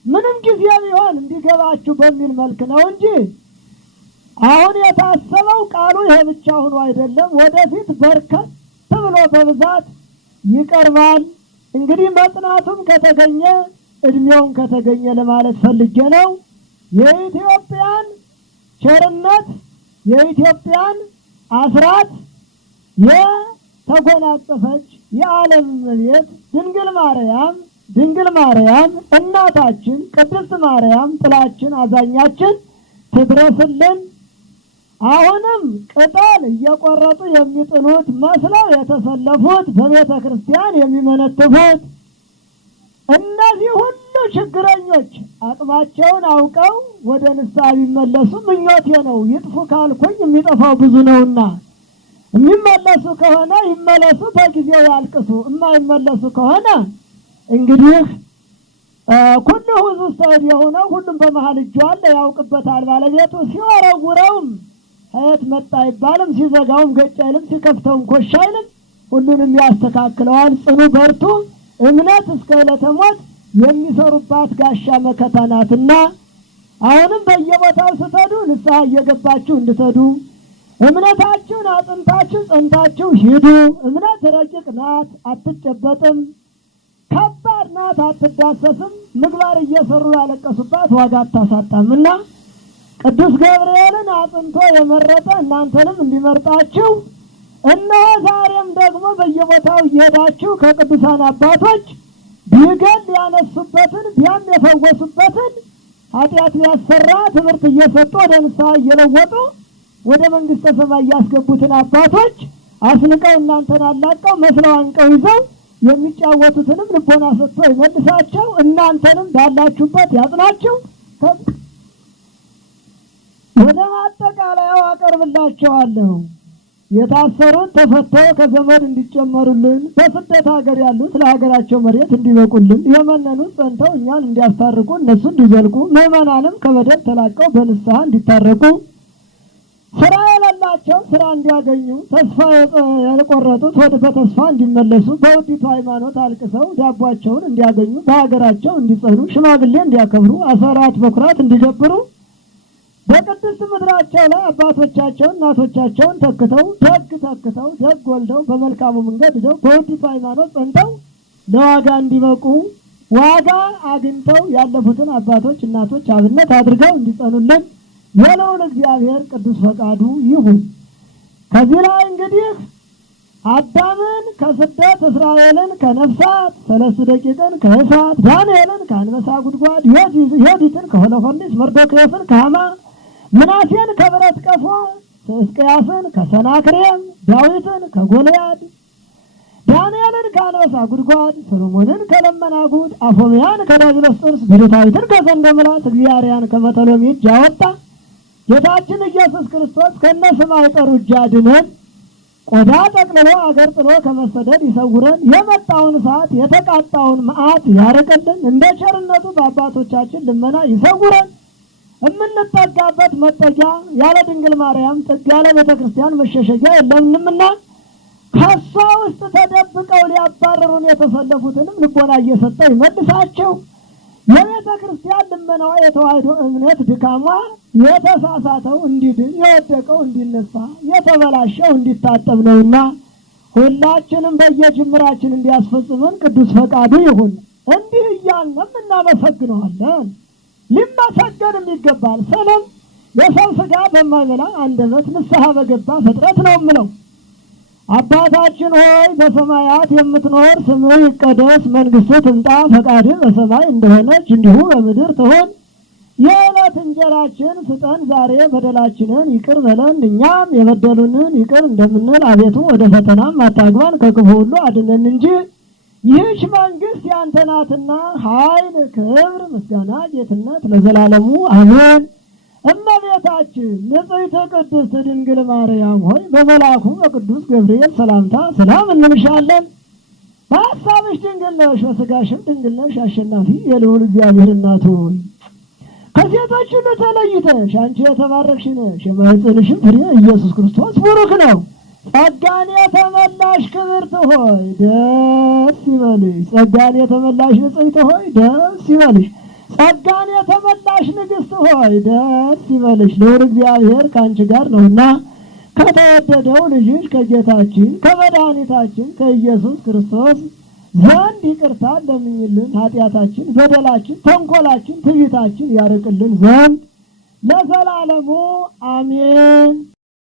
ምንም ጊዜ ቢሆን እንዲገባችሁ በሚል መልክ ነው እንጂ አሁን የታሰበው ቃሉ ይሄ ብቻ ሆኖ አይደለም። ወደፊት በርከት ብሎ በብዛት ይቀርባል። እንግዲህ መጽናቱም ከተገኘ እድሜውን ከተገኘ ለማለት ፈልጌ ነው። የኢትዮጵያን ቸርነት የኢትዮጵያን አስራት የተጎናጸፈች የዓለም እመቤት ድንግል ማርያም እናታችን ቅድስት ማርያም ጥላችን አዛኛችን ትድረስልን። አሁንም ቅጠል እየቆረጡ የሚጥሉት መስለው የተሰለፉት በቤተ ክርስቲያን የሚመነትፉት እነዚህ ሁሉ ችግረኞች አቅማቸውን አውቀው ወደ ንስሐ ቢመለሱ ምኞቴ ነው። ይጥፉ ካልኩኝ የሚጠፋው ብዙ ነውና የሚመለሱ ከሆነ ይመለሱ፣ በጊዜው ያልቅሱ። የማይመለሱ ከሆነ እንግዲህ ኩሉ ሕዝብ ውስጥ የሆነው ሁሉም በመሀል እጁ አለ፣ ያውቅበታል ባለቤቱ። ሲወረውረውም ከየት መጣ አይባልም፣ ሲዘጋውም ገጭ አይልም፣ ሲከፍተውም ኮሽ አይልም። ሁሉንም ያስተካክለዋል። ጽኑ፣ በርቱ። እምነት እስከ ዕለተ ሞት የሚሰሩባት ጋሻ መከታ ናትና አሁንም በየቦታው ስትሄዱ ንስሐ እየገባችሁ እንድትሄዱ እምነታችሁን አጽንታችሁ ጸንታችሁ ሂዱ። እምነት ረቂቅ ናት፣ አትጨበጥም። ከባድ ናት፣ አትዳሰስም። ምግባር እየሰሩ ያለቀሱባት ዋጋ አታሳጣምና ቅዱስ ገብርኤልን አጽንቶ የመረጠ እናንተንም እንዲመርጣችሁ እነሆ ዛሬም ደግሞ በየቦታው እየሄዳችሁ ከቅዱሳን አባቶች ቢገል ያነሱበትን ቢያም የፈወሱበትን ኃጢአት ሊያሰራ ትምህርት እየሰጡ ወደ ንስሐ እየለወጡ ወደ መንግሥተ ሰማይ ያስገቡትን አባቶች አስንቀው እናንተን አላቀው መስለው አንቀው ይዘው የሚጫወቱትንም ልቦና ሰጥቶ ይመልሳቸው። እናንተንም ባላችሁበት ያጽናችሁ። ወደ ማጠቃለያው አቀርብላችኋለሁ። የታሰሩት ተፈተው ከዘመድ እንዲጨመሩልን፣ በስደት ሀገር ያሉት ለሀገራቸው መሬት እንዲበቁልን፣ የመነኑት ጸንተው እኛን እንዲያስታርቁ እነሱ እንዲዘልቁ፣ ምዕመናንም ከበደል ተላቀው በንስሐ እንዲታረቁ፣ ስራ የሌላቸው ስራ እንዲያገኙ፣ ተስፋ የቆረጡት ወደ በተስፋ እንዲመለሱ፣ በውዲቱ ሃይማኖት አልቅሰው ዳቧቸውን እንዲያገኙ፣ በሀገራቸው እንዲጸኑ፣ ሽማግሌ እንዲያከብሩ፣ አስራት በኩራት እንዲገብሩ፣ በቅድስት ምድራቸው ላይ አባቶቻቸውን እናቶቻቸውን ተክተው ደግ ወልደው በመልካሙ መንገድ ሄደው በውዲቱ ሃይማኖት ጸንተው ለዋጋ እንዲበቁ ዋጋ አግኝተው ያለፉትን አባቶች እናቶች አብነት አድርገው እንዲጸኑልን የለውን እግዚአብሔር ቅዱስ ፈቃዱ ይሁን። ከዚህ ላይ እንግዲህ አዳምን ከስደት እስራኤልን ከነፍሳት 3 ደቂቅን ከእሳት ዳንኤልን ከአንበሳ ጉድጓድ ዮዲትን ከሆለሆሊስ መርዶክዮስን ከሐማ ምናሴን ከብረት ቀፎ ሕዝቅያስን ከሰናክሬም ዳዊትን ከጎልያድ ዳንኤልን ከአንበሳ ጉድጓድ ሰሎሞንን ከለመና ጉድ አፎምያን ከዲያብሎስ ጥርስ ብሉታዊትን ከሰንደምላት እግዚአርያን ከመተሎሚ እጅ ያወጣ ጌታችን ኢየሱስ ክርስቶስ ከነስም አይጠሩ እጅ አድነን። ቆዳ ጠቅልሎ አገር ጥሎ ከመሰደድ ይሰውረን። የመጣውን እሳት የተቃጣውን መዓት ያርቅልን። እንደ ቸርነቱ በአባቶቻችን ልመና ይሰውረን። የምንጠጋበት መጠጊያ ያለ ድንግል ማርያም ጥግ ያለ ቤተ ክርስቲያን መሸሸጊያ የለምንምና ከሷ ውስጥ ተደብቀው ሊያባረሩን የተሰለፉትንም ልቦና እየሰጠ ይመልሳቸው። የቤተ ክርስቲያን ልመናዋ የተዋሕዶ እምነት ድካሟ የተሳሳተው እንዲድን የወደቀው እንዲነሳ የተበላሸው እንዲታጠብ ነውና ሁላችንም በየጅምራችን እንዲያስፈጽመን ቅዱስ ፈቃዱ ይሁን። እንዲህ እያልንም እናመሰግነዋለን። ሊመሰገንም ይገባል። ስለም የሰው ሥጋ በማይበላ አንደበት ንስሐ በገባ ፍጥረት ነው የምለው። አባታችን ሆይ በሰማያት የምትኖር ስምህ ይቀደስ፣ መንግሥትህ ትምጣ፣ ፈቃድህ በሰማይ እንደሆነች እንዲሁ በምድር ትሁን። የዕለት እንጀራችን ስጠን ዛሬ፣ በደላችንን ይቅር በለን እኛም የበደሉንን ይቅር እንደምንል፣ አቤቱ ወደ ፈተናም አታግባን ከክፉ ሁሉ አድነን እንጂ ይህች መንግሥት ያንተ ናትና ኃይል፣ ክብር፣ ምስጋና፣ ጌትነት ለዘላለሙ አሜን። እመቤታችን ንጽሕት ቅድስት ድንግል ማርያም ሆይ በመልአኩ በቅዱስ ገብርኤል ሰላምታ ሰላም እንልሻለን። በሐሳብሽ ድንግል ነሽ፣ በሥጋሽም ድንግል ነሽ። አሸናፊ የልዑል እግዚአብሔር እናቱ ሆይ ከሴቶች ሁሉ ተለይተሽ አንቺ የተባረክሽ ነሽ። የማኅፀንሽም ፍሬ ኢየሱስ ክርስቶስ ቡሩክ ነው። ጸጋን የተመላሽ ክብርት ሆይ ደስ ይበልሽ። ጸጋን የተመላሽ ንጽሕት ሆይ ደስ ይበልሽ። ጸጋን የተመላሽ ንግሥት ሆይ ደስ ይበልሽ። ልዑል እግዚአብሔር ከአንቺ ጋር ነውና ከተወደደው ልጅሽ ከጌታችን ከመድኃኒታችን ከኢየሱስ ክርስቶስ ዘንድ ይቅርታ ለምኝልን፣ ኃጢአታችን፣ በደላችን፣ ተንኰላችን፣ ትዕቢታችን ያርቅልን ዘንድ ለዘላለሙ አሜን።